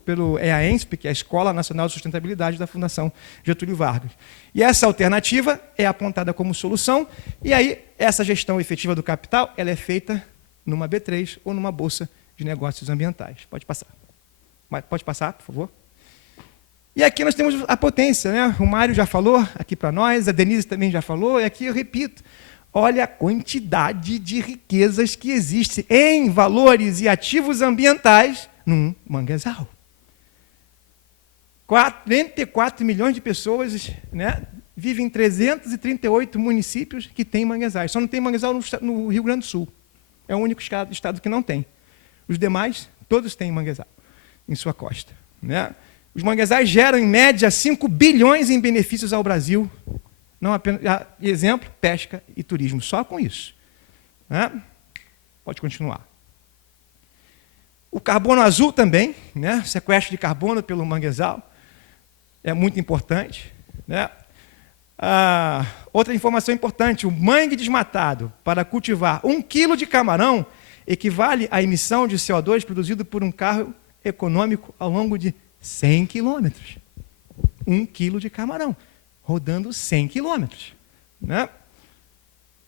pelo EAENSP, que é a Escola Nacional de Sustentabilidade da Fundação Getúlio Vargas. E essa alternativa é apontada como solução, e aí essa gestão efetiva do capital ela é feita numa B3 ou numa bolsa de negócios ambientais. Pode passar. Pode passar, por favor. E aqui nós temos a potência, né? O Mário já falou aqui para nós, a Denise também já falou, e aqui eu repito. Olha a quantidade de riquezas que existe em valores e ativos ambientais num manguezal. 44 milhões de pessoas, né, vivem em 338 municípios que têm manguezais. Só não tem manguezal no Rio Grande do Sul. É o único estado que não tem. Os demais, todos têm manguezal em sua costa, né? Os manguezais geram, em média, 5 bilhões em benefícios ao Brasil. Não apenas, exemplo, pesca e turismo, só com isso, né? Pode continuar. O carbono azul também, né? Sequestro de carbono pelo manguezal, é muito importante, né? Outra informação importante, o mangue desmatado para cultivar 1 quilo de camarão equivale à emissão de CO2 produzido por um carro econômico ao longo de 100 quilômetros. 1 quilo de camarão, rodando 100 quilômetros, né?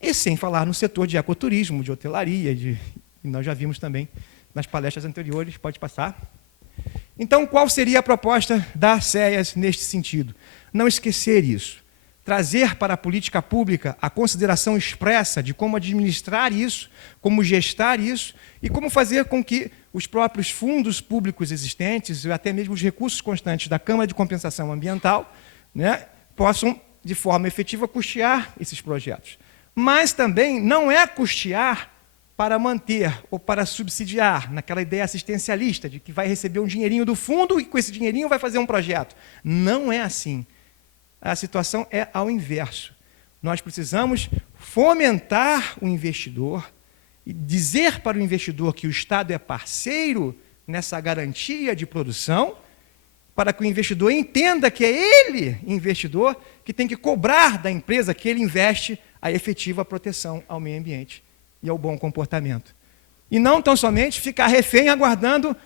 E sem falar no setor de ecoturismo, de hotelaria, e nós já vimos também nas palestras anteriores, pode passar. Então, qual seria a proposta da SEAS neste sentido? Não esquecer isso. Trazer para a política pública a consideração expressa de como administrar isso, como gestar isso, e como fazer com que os próprios fundos públicos existentes, e até mesmo os recursos constantes da Câmara de Compensação Ambiental, né, possam, de forma efetiva, custear esses projetos. Mas também não é custear para manter ou para subsidiar, naquela ideia assistencialista, de que vai receber um dinheirinho do fundo e com esse dinheirinho vai fazer um projeto. Não é assim. A situação é ao inverso. Nós precisamos fomentar o investidor e dizer para o investidor que o Estado é parceiro nessa garantia de produção, para que o investidor entenda que é ele, investidor, que tem que cobrar da empresa que ele investe a efetiva proteção ao meio ambiente e ao bom comportamento. E não tão somente ficar refém aguardando,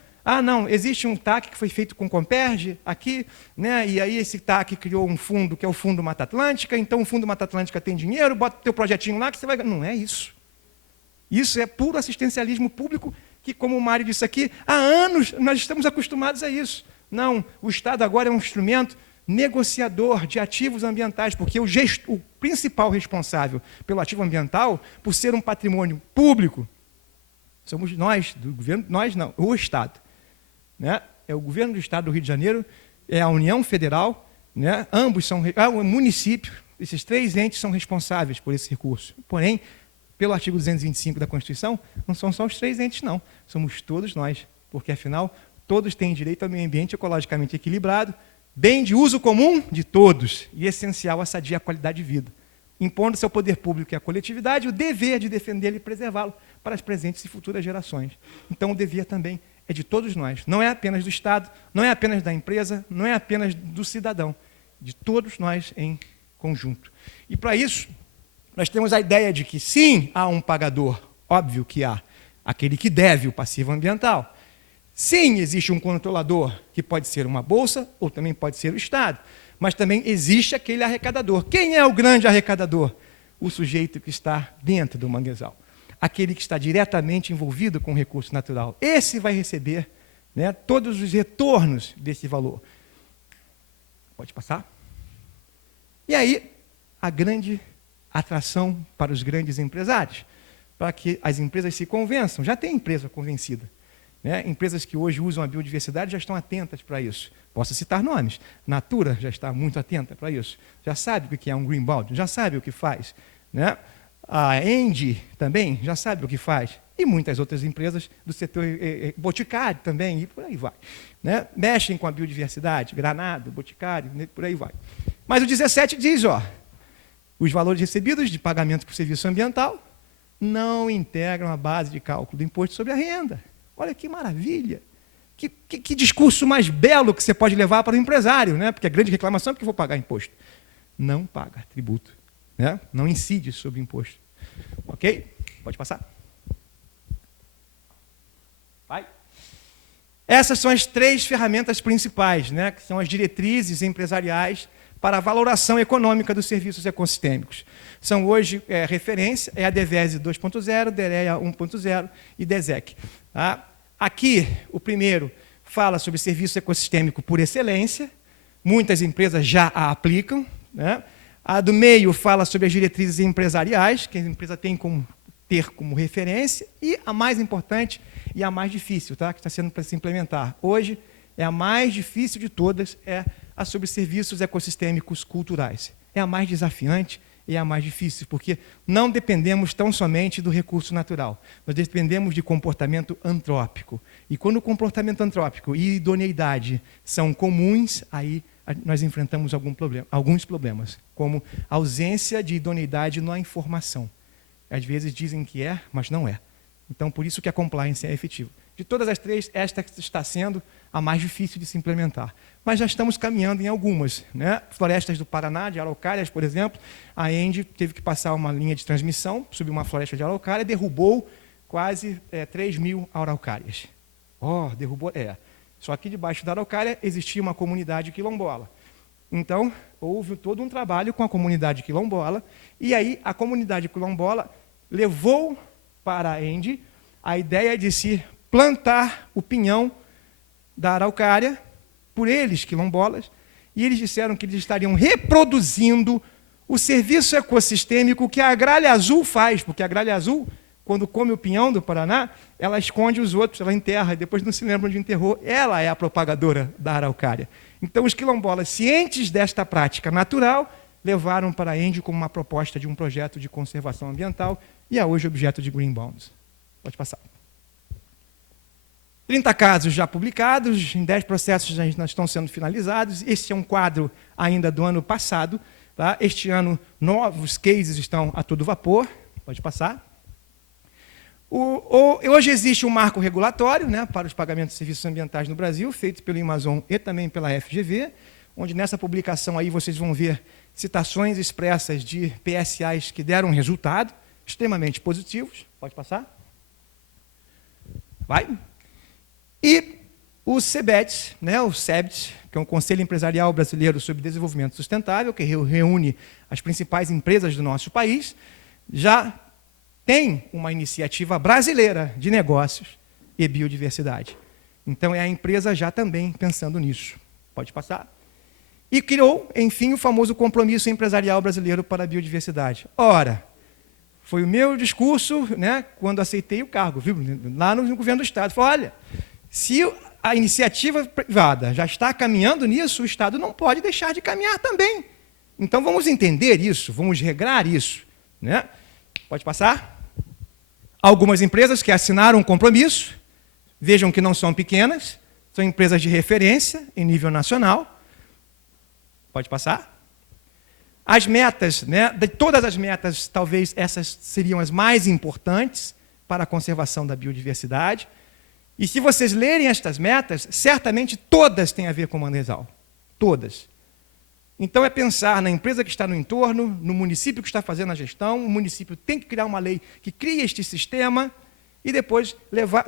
não, existe um TAC que foi feito com Comperge aqui, né, e aí esse TAC criou um fundo, que é o Fundo Mata Atlântica, então o Fundo Mata Atlântica tem dinheiro, bota o teu projetinho lá que você vai... Não é isso. Isso é puro assistencialismo público que, como o Mário disse aqui, há anos nós estamos acostumados a isso. Não, o Estado agora é um instrumento negociador de ativos ambientais, porque o principal responsável pelo ativo ambiental, por ser um patrimônio público, somos nós, do governo, nós não, o Estado, né? É o governo do Estado do Rio de Janeiro, é a União Federal, né? Ambos são, o município, esses 3 entes são responsáveis por esse recurso. Porém, pelo artigo 225 da Constituição, não são só os 3 entes, não, somos todos nós, porque, afinal, todos têm direito ao meio ambiente ecologicamente equilibrado, bem de uso comum de todos e essencial à sadia qualidade de vida, impondo-se ao poder público e à coletividade o dever de defendê-lo e preservá-lo para as presentes e futuras gerações. Então, o dever também é de todos nós, não é apenas do Estado, não é apenas da empresa, não é apenas do cidadão, de todos nós em conjunto. E, para isso, nós temos a ideia de que, sim, há um pagador, óbvio que há, aquele que deve o passivo ambiental. Sim, existe um controlador, que pode ser uma bolsa ou também pode ser o Estado, mas também existe aquele arrecadador. Quem é o grande arrecadador? O sujeito que está dentro do manguezal, aquele que está diretamente envolvido com o recurso natural. Esse vai receber, né, todos os retornos desse valor. Pode passar? E aí, a grande atração para os grandes empresários, para que as empresas se convençam. Já tem empresa convencida, né? Empresas que hoje usam a biodiversidade já estão atentas para isso. Posso citar nomes. Natura já está muito atenta para isso. Já sabe o que é um green bond, já sabe o que faz, né? A Engie também já sabe o que faz. E muitas outras empresas do setor boticário também, e por aí vai, né? Mexem com a biodiversidade, Granado, Boticário, por aí vai. Mas o 17 diz, os valores recebidos de pagamento por serviço ambiental não integram a base de cálculo do imposto sobre a renda. Olha que maravilha! Que discurso mais belo que você pode levar para o empresário, né? Porque a grande reclamação é porque eu vou pagar imposto. Não paga tributo, né? Não incide sobre o imposto. Ok? Pode passar. Vai. Essas são as 3 ferramentas principais, né, que são as diretrizes empresariais para a valoração econômica dos serviços ecossistêmicos. São hoje referência, é a DVESE 2.0, DEREA 1.0 e DESEC. Tá? Aqui, o primeiro fala sobre serviço ecossistêmico por excelência, muitas empresas já a aplicam, né? A do meio fala sobre as diretrizes empresariais, que a empresa tem como ter como referência, e a mais importante e a mais difícil, tá? Que está sendo para se implementar. Hoje, é a mais difícil de todas, é a sobre serviços ecossistêmicos culturais. É a mais desafiante e é a mais difícil, porque não dependemos tão somente do recurso natural, nós dependemos de comportamento antrópico. E quando o comportamento antrópico e idoneidade são comuns, aí nós enfrentamos alguns problemas, como ausência de idoneidade na informação. Às vezes dizem que é, mas não é. Então, por isso que a compliance é efetiva. De todas as 3, esta está sendo a mais difícil de se implementar. Mas já estamos caminhando em algumas, né? Florestas do Paraná, de araucárias, por exemplo, a ENDE teve que passar uma linha de transmissão, subiu uma floresta de araucária, derrubou quase 3.000 araucárias. Derrubou, Só que debaixo da araucária existia uma comunidade quilombola. Então, houve todo um trabalho com a comunidade quilombola, e aí a comunidade quilombola levou para a ENDE a ideia de se plantar o pinhão da araucária por eles, quilombolas, e eles disseram que eles estariam reproduzindo o serviço ecossistêmico que a Gralha Azul faz, porque a Gralha Azul, quando come o pinhão do Paraná, ela esconde os outros, ela enterra, e depois não se lembra onde enterrou, ela é a propagadora da araucária. Então, os quilombolas, cientes desta prática natural, levaram para a ENDE como uma proposta de um projeto de conservação ambiental, e é hoje objeto de Green Bonds. Pode passar. 30 casos já publicados, em 10 processos já estão sendo finalizados. Este é um quadro ainda do ano passado. Tá? Este ano, novos cases estão a todo vapor. Pode passar. Hoje existe um marco regulatório, né, para os pagamentos de serviços ambientais no Brasil, feito pelo Amazon e também pela FGV, onde nessa publicação aí vocês vão ver citações expressas de PSAs que deram resultado, extremamente positivos. Pode passar. Vai. E o CEBET, né, o CEBT, que é um Conselho Empresarial Brasileiro sobre Desenvolvimento Sustentável, que reúne as principais empresas do nosso país, já tem uma iniciativa brasileira de negócios e biodiversidade. Então, é a empresa já também pensando nisso. Pode passar. E criou, enfim, o famoso Compromisso Empresarial Brasileiro para a Biodiversidade. Ora, foi o meu discurso, né, quando aceitei o cargo, viu, lá no governo do Estado. Falei, olha, se a iniciativa privada já está caminhando nisso, o Estado não pode deixar de caminhar também. Então, vamos entender isso, vamos regrar isso. Né? Pode passar? Algumas empresas que assinaram um compromisso, vejam que não são pequenas, são empresas de referência em nível nacional. Pode passar? As metas, né, de todas as metas, talvez essas seriam as mais importantes para a conservação da biodiversidade. E se vocês lerem estas metas, certamente todas têm a ver com o manguezal. Todas. Então é pensar na empresa que está no entorno, no município que está fazendo a gestão, o município tem que criar uma lei que crie este sistema e depois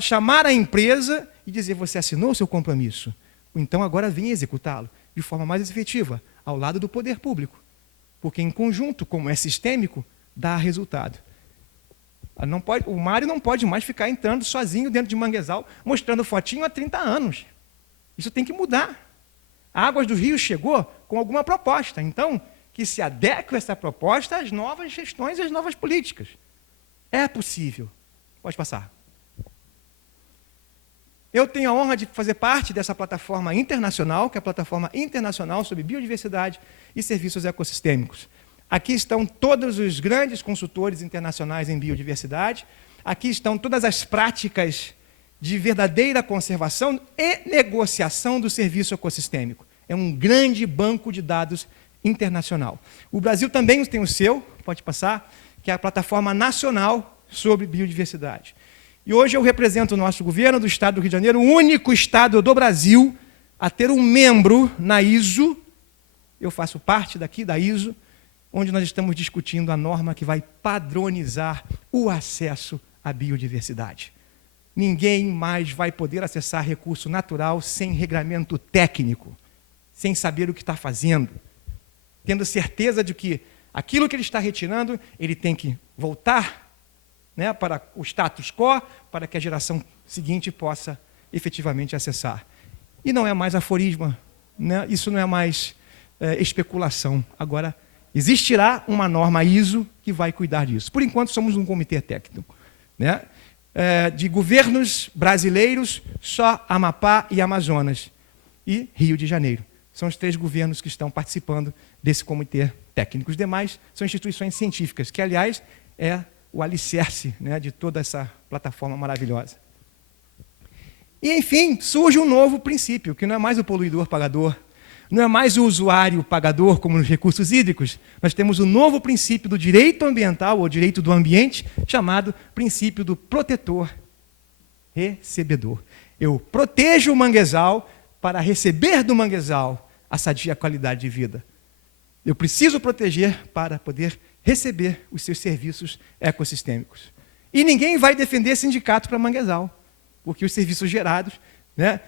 chamar a empresa e dizer, você assinou o seu compromisso. Então agora vem executá-lo de forma mais efetiva, ao lado do poder público. Porque em conjunto, como é sistêmico, dá resultado. O Mário não pode mais ficar entrando sozinho dentro de manguezal, mostrando fotinho há 30 anos. Isso tem que mudar. A Águas do Rio chegou com alguma proposta. Então, que se adeque essa proposta às novas gestões e às novas políticas. É possível. Pode passar. Eu tenho a honra de fazer parte dessa plataforma internacional, que é a Plataforma Internacional sobre Biodiversidade e Serviços Ecossistêmicos. Aqui estão todos os grandes consultores internacionais em biodiversidade, aqui estão todas as práticas de verdadeira conservação e negociação do serviço ecossistêmico. É um grande banco de dados internacional. O Brasil também tem o seu, pode passar, que é a Plataforma Nacional sobre Biodiversidade. E hoje eu represento o nosso governo do Estado do Rio de Janeiro, o único estado do Brasil a ter um membro na ISO, eu faço parte daqui da ISO, onde nós estamos discutindo a norma que vai padronizar o acesso à biodiversidade. ninguém mais vai poder acessar recurso natural sem regramento técnico, sem saber o que está fazendo, tendo certeza de que aquilo que ele está retirando, ele tem que voltar, né, para o status quo, para que a geração seguinte possa efetivamente acessar. E não é mais aforismo, né? Isso não é mais especulação. Agora, existirá uma norma ISO que vai cuidar disso. Por enquanto, somos um comitê técnico, né? De governos brasileiros, só Amapá e Amazonas, e Rio de Janeiro. São os 3 governos que estão participando desse comitê técnico. Os demais são instituições científicas, que, aliás, é o alicerce, né, de toda essa plataforma maravilhosa. E, enfim, surge um novo princípio, que não é mais o poluidor pagador, não é mais o usuário pagador, como nos recursos hídricos. Nós temos um novo princípio do direito ambiental, ou direito do ambiente, chamado princípio do protetor recebedor. Eu protejo o manguezal para receber do manguezal a sadia qualidade de vida. Eu preciso proteger para poder receber os seus serviços ecossistêmicos. E ninguém vai defender sindicato para manguezal, porque os serviços gerados, né,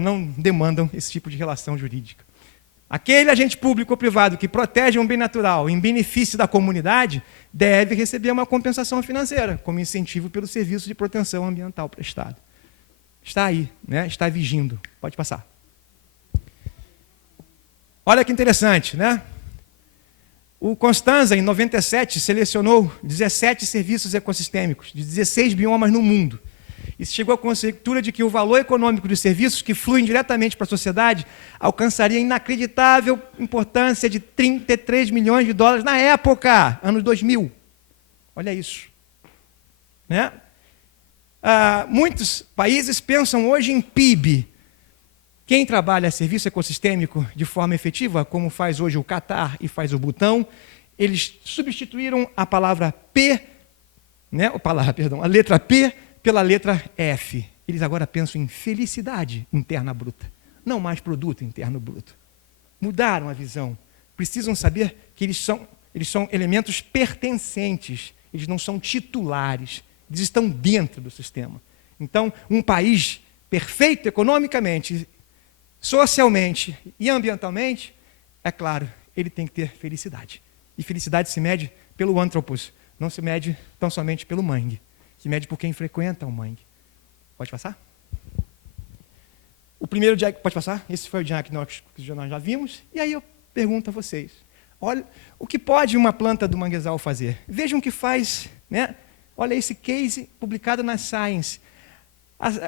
não demandam esse tipo de relação jurídica. Aquele agente público ou privado que protege um bem natural em benefício da comunidade deve receber uma compensação financeira, como incentivo pelo serviço de proteção ambiental prestado. Está aí, né? Está vigindo. Pode passar. Olha que interessante, né? O Constanza, em 97, selecionou 17 serviços ecossistêmicos de 16 biomas no mundo. E chegou à conjectura de que o valor econômico dos serviços que fluem diretamente para a sociedade alcançaria inacreditável importância de 33 milhões de dólares na época, anos 2000. Olha isso. Né? Muitos países pensam hoje em PIB. Quem trabalha serviço ecossistêmico de forma efetiva, como faz hoje o Catar e faz o Butão, eles substituíram a palavra P, né, a letra P pela letra F. Eles agora pensam em felicidade interna bruta, não mais produto interno bruto. Mudaram a visão. Precisam saber que eles são elementos pertencentes, eles não são titulares, eles estão dentro do sistema. Então, um país perfeito economicamente, socialmente e ambientalmente, é claro, ele tem que ter felicidade. E felicidade se mede pelo anthropos, não se mede tão somente pelo mangue. Se mede por quem frequenta o mangue. Pode passar? O primeiro dia, pode passar? Esse foi o dia que nós já vimos. E aí eu pergunto a vocês, olha, o que pode uma planta do manguezal fazer? Vejam o que faz, né? Olha esse case publicado na Science.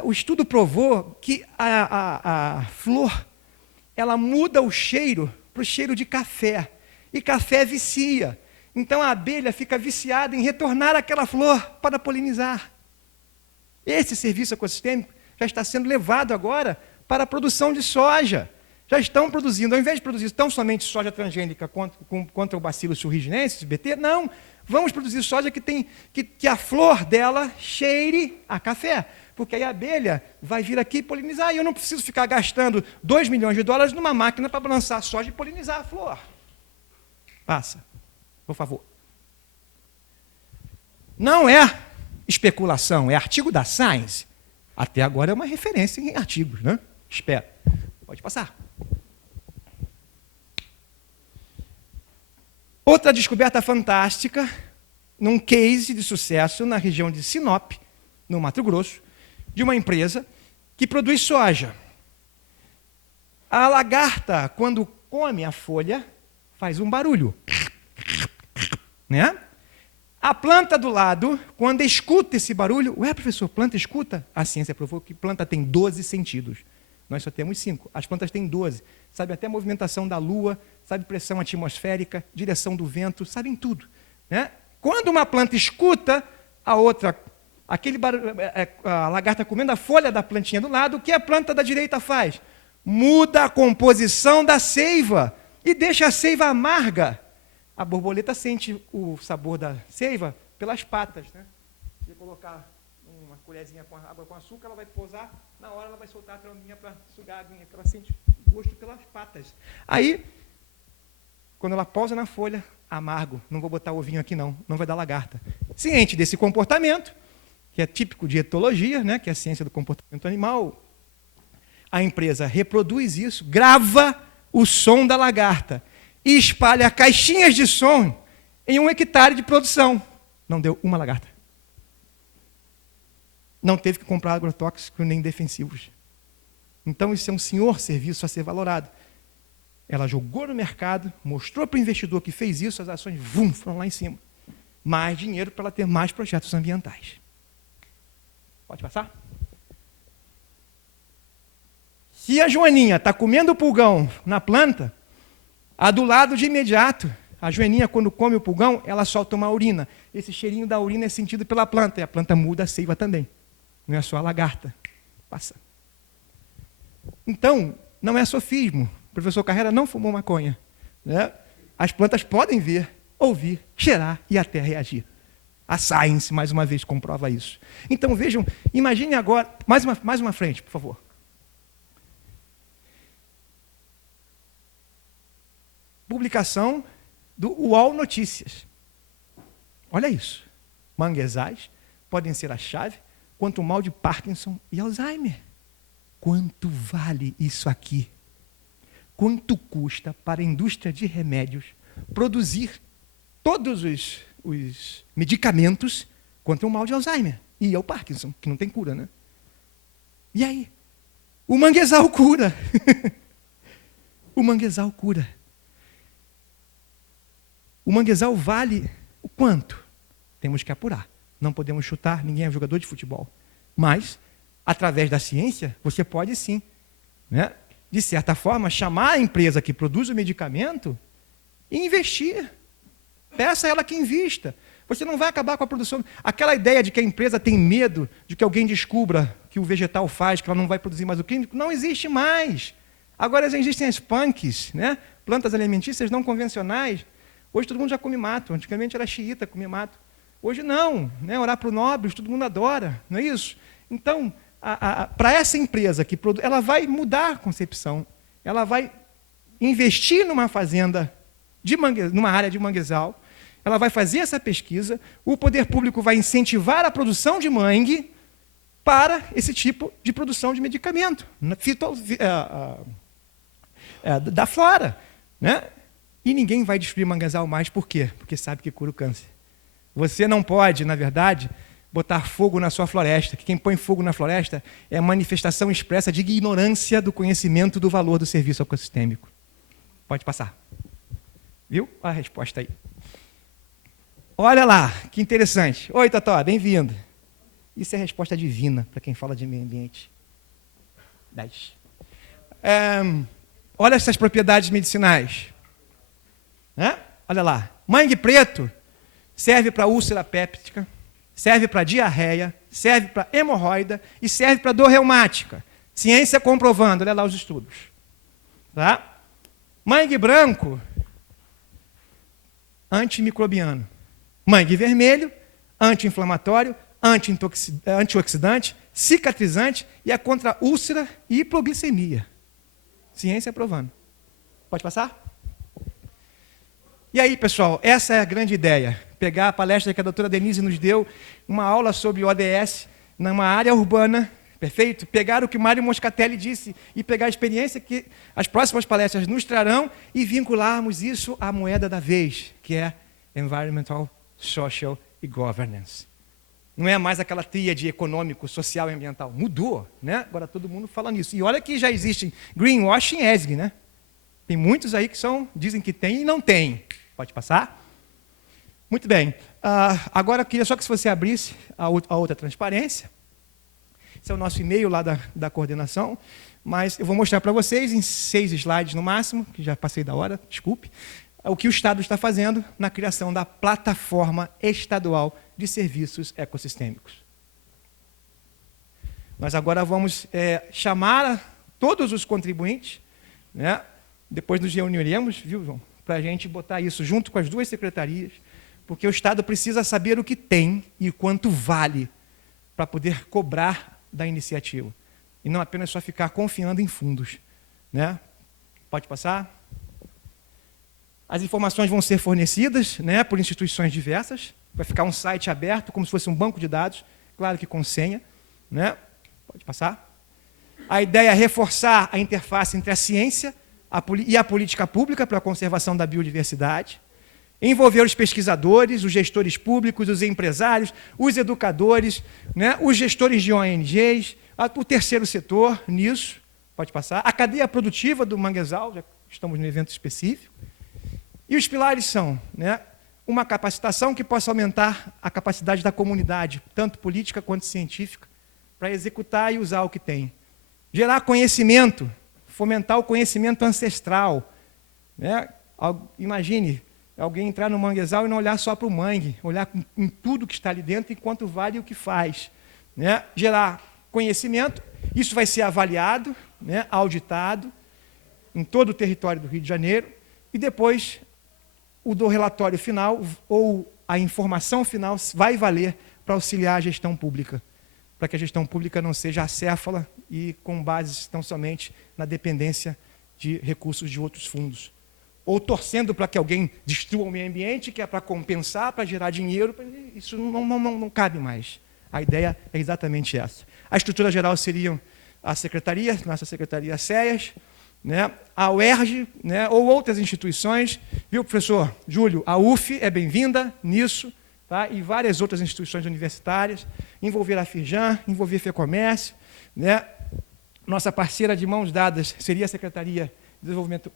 O estudo provou que a flor, ela muda o cheiro para o cheiro de café. E café vicia. Então a abelha fica viciada em retornar àquela flor para polinizar. Esse serviço ecossistêmico já está sendo levado agora para a produção de soja. Já estão produzindo, ao invés de produzir tão somente soja transgênica contra o Bacillus thuringiensis, BT, não. Vamos produzir soja que a flor dela cheire a café. Porque aí a abelha vai vir aqui polinizar. E eu não preciso ficar gastando 2 milhões de dólares numa máquina para lançar soja e polinizar a flor. Passa. Por favor. Não é especulação, é artigo da Science. Até agora é uma referência em artigos, né? Espero. Pode passar. Outra descoberta fantástica, num case de sucesso na região de Sinop, no Mato Grosso, de uma empresa que produz soja. A lagarta, quando come a folha, faz um barulho. Né? A planta do lado, quando escuta esse barulho, ué, professor, planta escuta? A ciência provou que planta tem 12 sentidos. Nós só temos 5. As plantas têm 12. Sabe até a movimentação da lua, sabe pressão atmosférica, direção do vento, sabem tudo. Né? Quando uma planta escuta, a outra, a lagarta comendo a folha da plantinha do lado, o que a planta da direita faz? Muda a composição da seiva e deixa a seiva amarga. A borboleta sente o sabor da seiva pelas patas. Né? Se colocar uma colherzinha com água com açúcar, ela vai pousar, na hora ela vai soltar a trombinha para sugar a aguinha, porque ela sente o gosto pelas patas. Aí, quando ela pousa na folha, amargo, não vou botar ovinho aqui não vai dar lagarta. Ciente desse comportamento, que é típico de etologia, né, que é a ciência do comportamento animal. A empresa reproduz isso, grava o som da lagarta e espalha caixinhas de som em 1 hectare de produção. Não deu uma lagarta. Não teve que comprar agrotóxicos nem defensivos. Então, isso é um senhor serviço a ser valorado. Ela jogou no mercado, mostrou para o investidor que fez isso, as ações foram lá em cima. Mais dinheiro para ela ter mais projetos ambientais. Pode passar? Se a joaninha está comendo o pulgão na planta, a do lado de imediato, a joaninha, quando come o pulgão, ela solta uma urina. Esse cheirinho da urina é sentido pela planta, e a planta muda a seiva também. Não é só a lagarta. Passa. Então, não é sofismo. O professor Carrera não fumou maconha. Né? As plantas podem ver, ouvir, cheirar e até reagir. A Science, mais uma vez, comprova isso. Então, vejam, imagine agora... Mais uma frente, por favor. Publicação do UOL Notícias. Olha isso. Manguezais podem ser a chave quanto o mal de Parkinson e Alzheimer. Quanto vale isso aqui? Quanto custa para a indústria de remédios produzir todos os medicamentos contra o mal de Alzheimer e ao Parkinson, que não tem cura, né? E aí? O manguezal cura. O manguezal cura. O manguezal vale o quanto? Temos que apurar. Não podemos chutar, ninguém é jogador de futebol. Mas, através da ciência, você pode sim, né, de certa forma, chamar a empresa que produz o medicamento e investir. Peça a ela que invista. Você não vai acabar com a produção. Aquela ideia de que a empresa tem medo de que alguém descubra que o vegetal faz, que ela não vai produzir mais o químico, não existe mais. Agora existem as punks, né, plantas alimentícias não convencionais. Hoje todo mundo já come mato. Antigamente era xiita, comia mato. Hoje não, né? Orar para o nobre, todo mundo adora, não é isso? Então, para essa empresa que produz, ela vai mudar a concepção, ela vai investir numa fazenda, numa área de manguezal, ela vai fazer essa pesquisa, o poder público vai incentivar a produção de mangue para esse tipo de produção de medicamento, da flora, né? E ninguém vai destruir manguezal mais, por quê? Porque sabe que cura o câncer. Você não pode, na verdade, botar fogo na sua floresta, que quem põe fogo na floresta é a manifestação expressa de ignorância do conhecimento do valor do serviço ecossistêmico. Pode passar. Viu? Olha a resposta aí. Olha lá, que interessante. Oi, Totó, bem-vindo. Isso é resposta divina para quem fala de meio ambiente. 10. Olha essas propriedades medicinais. Olha lá, mangue preto serve para úlcera péptica, serve para diarreia, serve para hemorroida e serve para dor reumática. Ciência comprovando, olha lá os estudos. Tá? Mangue branco, antimicrobiano. Mangue vermelho, anti-inflamatório, antioxidante, cicatrizante e é contra úlcera e hipoglicemia. Ciência aprovando. Pode passar? E aí, pessoal, essa é a grande ideia. Pegar a palestra que a doutora Denise nos deu, uma aula sobre ODS, numa área urbana, perfeito? Pegar o que Mário Moscatelli disse e pegar a experiência que as próximas palestras nos trarão e vincularmos isso à moeda da vez, que é Environmental, Social e Governance. Não é mais aquela tríade econômico, social e ambiental. Mudou, né? Agora todo mundo fala nisso. E olha que já existe greenwashing ESG, né? Tem muitos aí que dizem que tem e não tem. Pode passar? Muito bem. Agora eu queria só que se você abrisse a outra transparência. Esse é o nosso e-mail lá da coordenação. Mas eu vou mostrar para vocês em 6 slides no máximo, que já passei da hora, desculpe, o que o Estado está fazendo na criação da Plataforma Estadual de Serviços Ecossistêmicos. Nós agora vamos chamar todos os contribuintes, né? Depois nos reuniremos, viu, João? Para a gente botar isso junto com as 2 secretarias, porque o Estado precisa saber o que tem e quanto vale para poder cobrar da iniciativa. E não apenas só ficar confiando em fundos. Né? Pode passar? As informações vão ser fornecidas, né, por instituições diversas. Vai ficar um site aberto, como se fosse um banco de dados. claro que com senha, né? Pode passar. A ideia é reforçar a interface entre a ciência e a política pública para a conservação da biodiversidade, envolver os pesquisadores, os gestores públicos, os empresários, os educadores, né, os gestores de ONGs, o terceiro setor nisso, pode passar, a cadeia produtiva do manguezal, já estamos no evento específico, e os pilares são, né, uma capacitação que possa aumentar a capacidade da comunidade, tanto política quanto científica, para executar e usar o que tem. Gerar conhecimento, fomentar o conhecimento ancestral. Né? Imagine alguém entrar no manguezal e não olhar só para o mangue, olhar em tudo que está ali dentro e quanto vale o que faz. Né? Gerar conhecimento, isso vai ser avaliado, né, auditado, em todo o território do Rio de Janeiro, e depois o do relatório final ou a informação final vai valer para auxiliar a gestão pública, para que a gestão pública não seja acéfala e com bases tão somente na dependência de recursos de outros fundos. Ou torcendo para que alguém destrua o meio ambiente, que é para compensar, para gerar dinheiro, isso não cabe mais. A ideia é exatamente essa. A estrutura geral seria a secretaria, nossa secretaria SEAS, né, a UERJ, né, ou outras instituições, viu, professor Júlio? A UF é bem-vinda nisso, tá? E várias outras instituições universitárias, envolver a Firjan, envolver FEComércio, né? Nossa parceira de mãos dadas seria a Secretaria de Desenvolvimento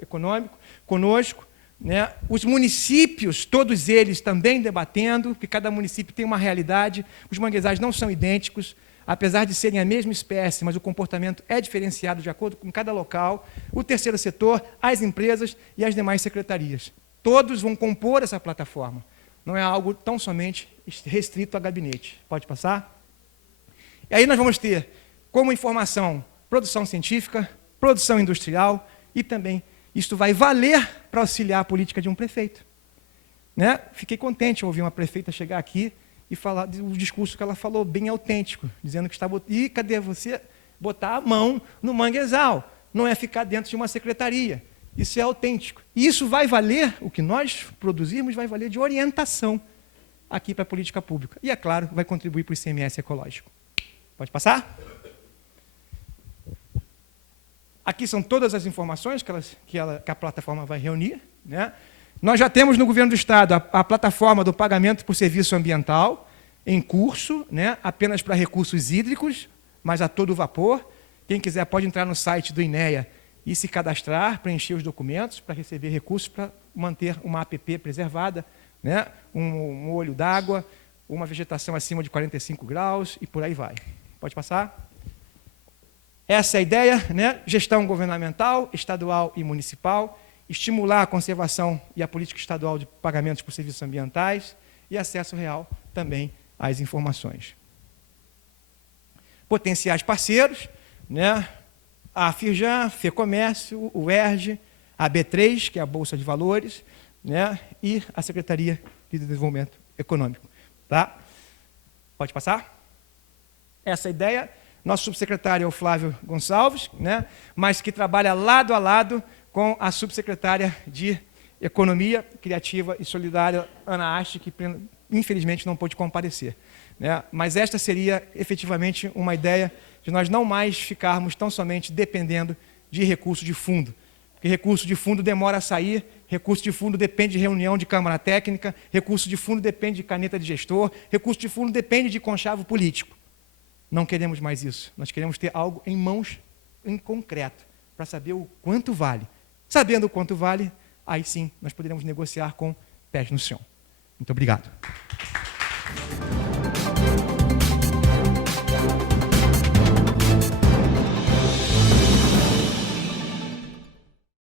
Econômico, conosco, né? Os municípios, todos eles também debatendo, porque cada município tem uma realidade, os manguezais não são idênticos, apesar de serem a mesma espécie, mas o comportamento é diferenciado de acordo com cada local, o terceiro setor, as empresas e as demais secretarias. Todos vão compor essa plataforma. Não é algo tão somente restrito a gabinete. Pode passar? E aí nós vamos ter, como informação, produção científica, produção industrial e também isto vai valer para auxiliar a política de um prefeito. Né? Fiquei contente em ouvir uma prefeita chegar aqui e falar o discurso que ela falou, bem autêntico, dizendo que está... E cadê você botar a mão no manguezal? Não é ficar dentro de uma secretaria. Isso é autêntico. E isso vai valer, o que nós produzimos, vai valer de orientação aqui para a política pública. E, é claro, vai contribuir para o ICMS ecológico. Pode passar? Aqui são todas as informações que a plataforma vai reunir. Né? Nós já temos no governo do Estado a plataforma do pagamento por serviço ambiental em curso, né? Apenas para recursos hídricos, mas a todo vapor. Quem quiser pode entrar no site do INEA e se cadastrar, preencher os documentos para receber recursos para manter uma APP preservada, né? Um olho d'água, uma vegetação acima de 45 graus e por aí vai. Pode passar? Essa é a ideia, né? Gestão governamental, estadual e municipal, estimular a conservação e a política estadual de pagamentos por serviços ambientais e acesso real também às informações. Potenciais parceiros, né? A Firjan, FEComércio, o UERJ, a B3, que é a Bolsa de Valores, né? E a Secretaria de Desenvolvimento Econômico. Tá? Pode passar? Essa é a ideia. Nosso subsecretário é o Flávio Gonçalves, né? Mas que trabalha lado a lado com a subsecretária de Economia Criativa e Solidária, Ana Haste, que infelizmente não pôde comparecer. Né? Mas esta seria efetivamente uma ideia de nós não mais ficarmos tão somente dependendo de recurso de fundo. Porque recurso de fundo demora a sair, recurso de fundo depende de reunião de Câmara Técnica, recurso de fundo depende de caneta de gestor, recurso de fundo depende de conchavo político. Não queremos mais isso. Nós queremos ter algo em mãos, em concreto, para saber o quanto vale. Sabendo o quanto vale, aí sim nós poderemos negociar com pés no chão. Muito obrigado.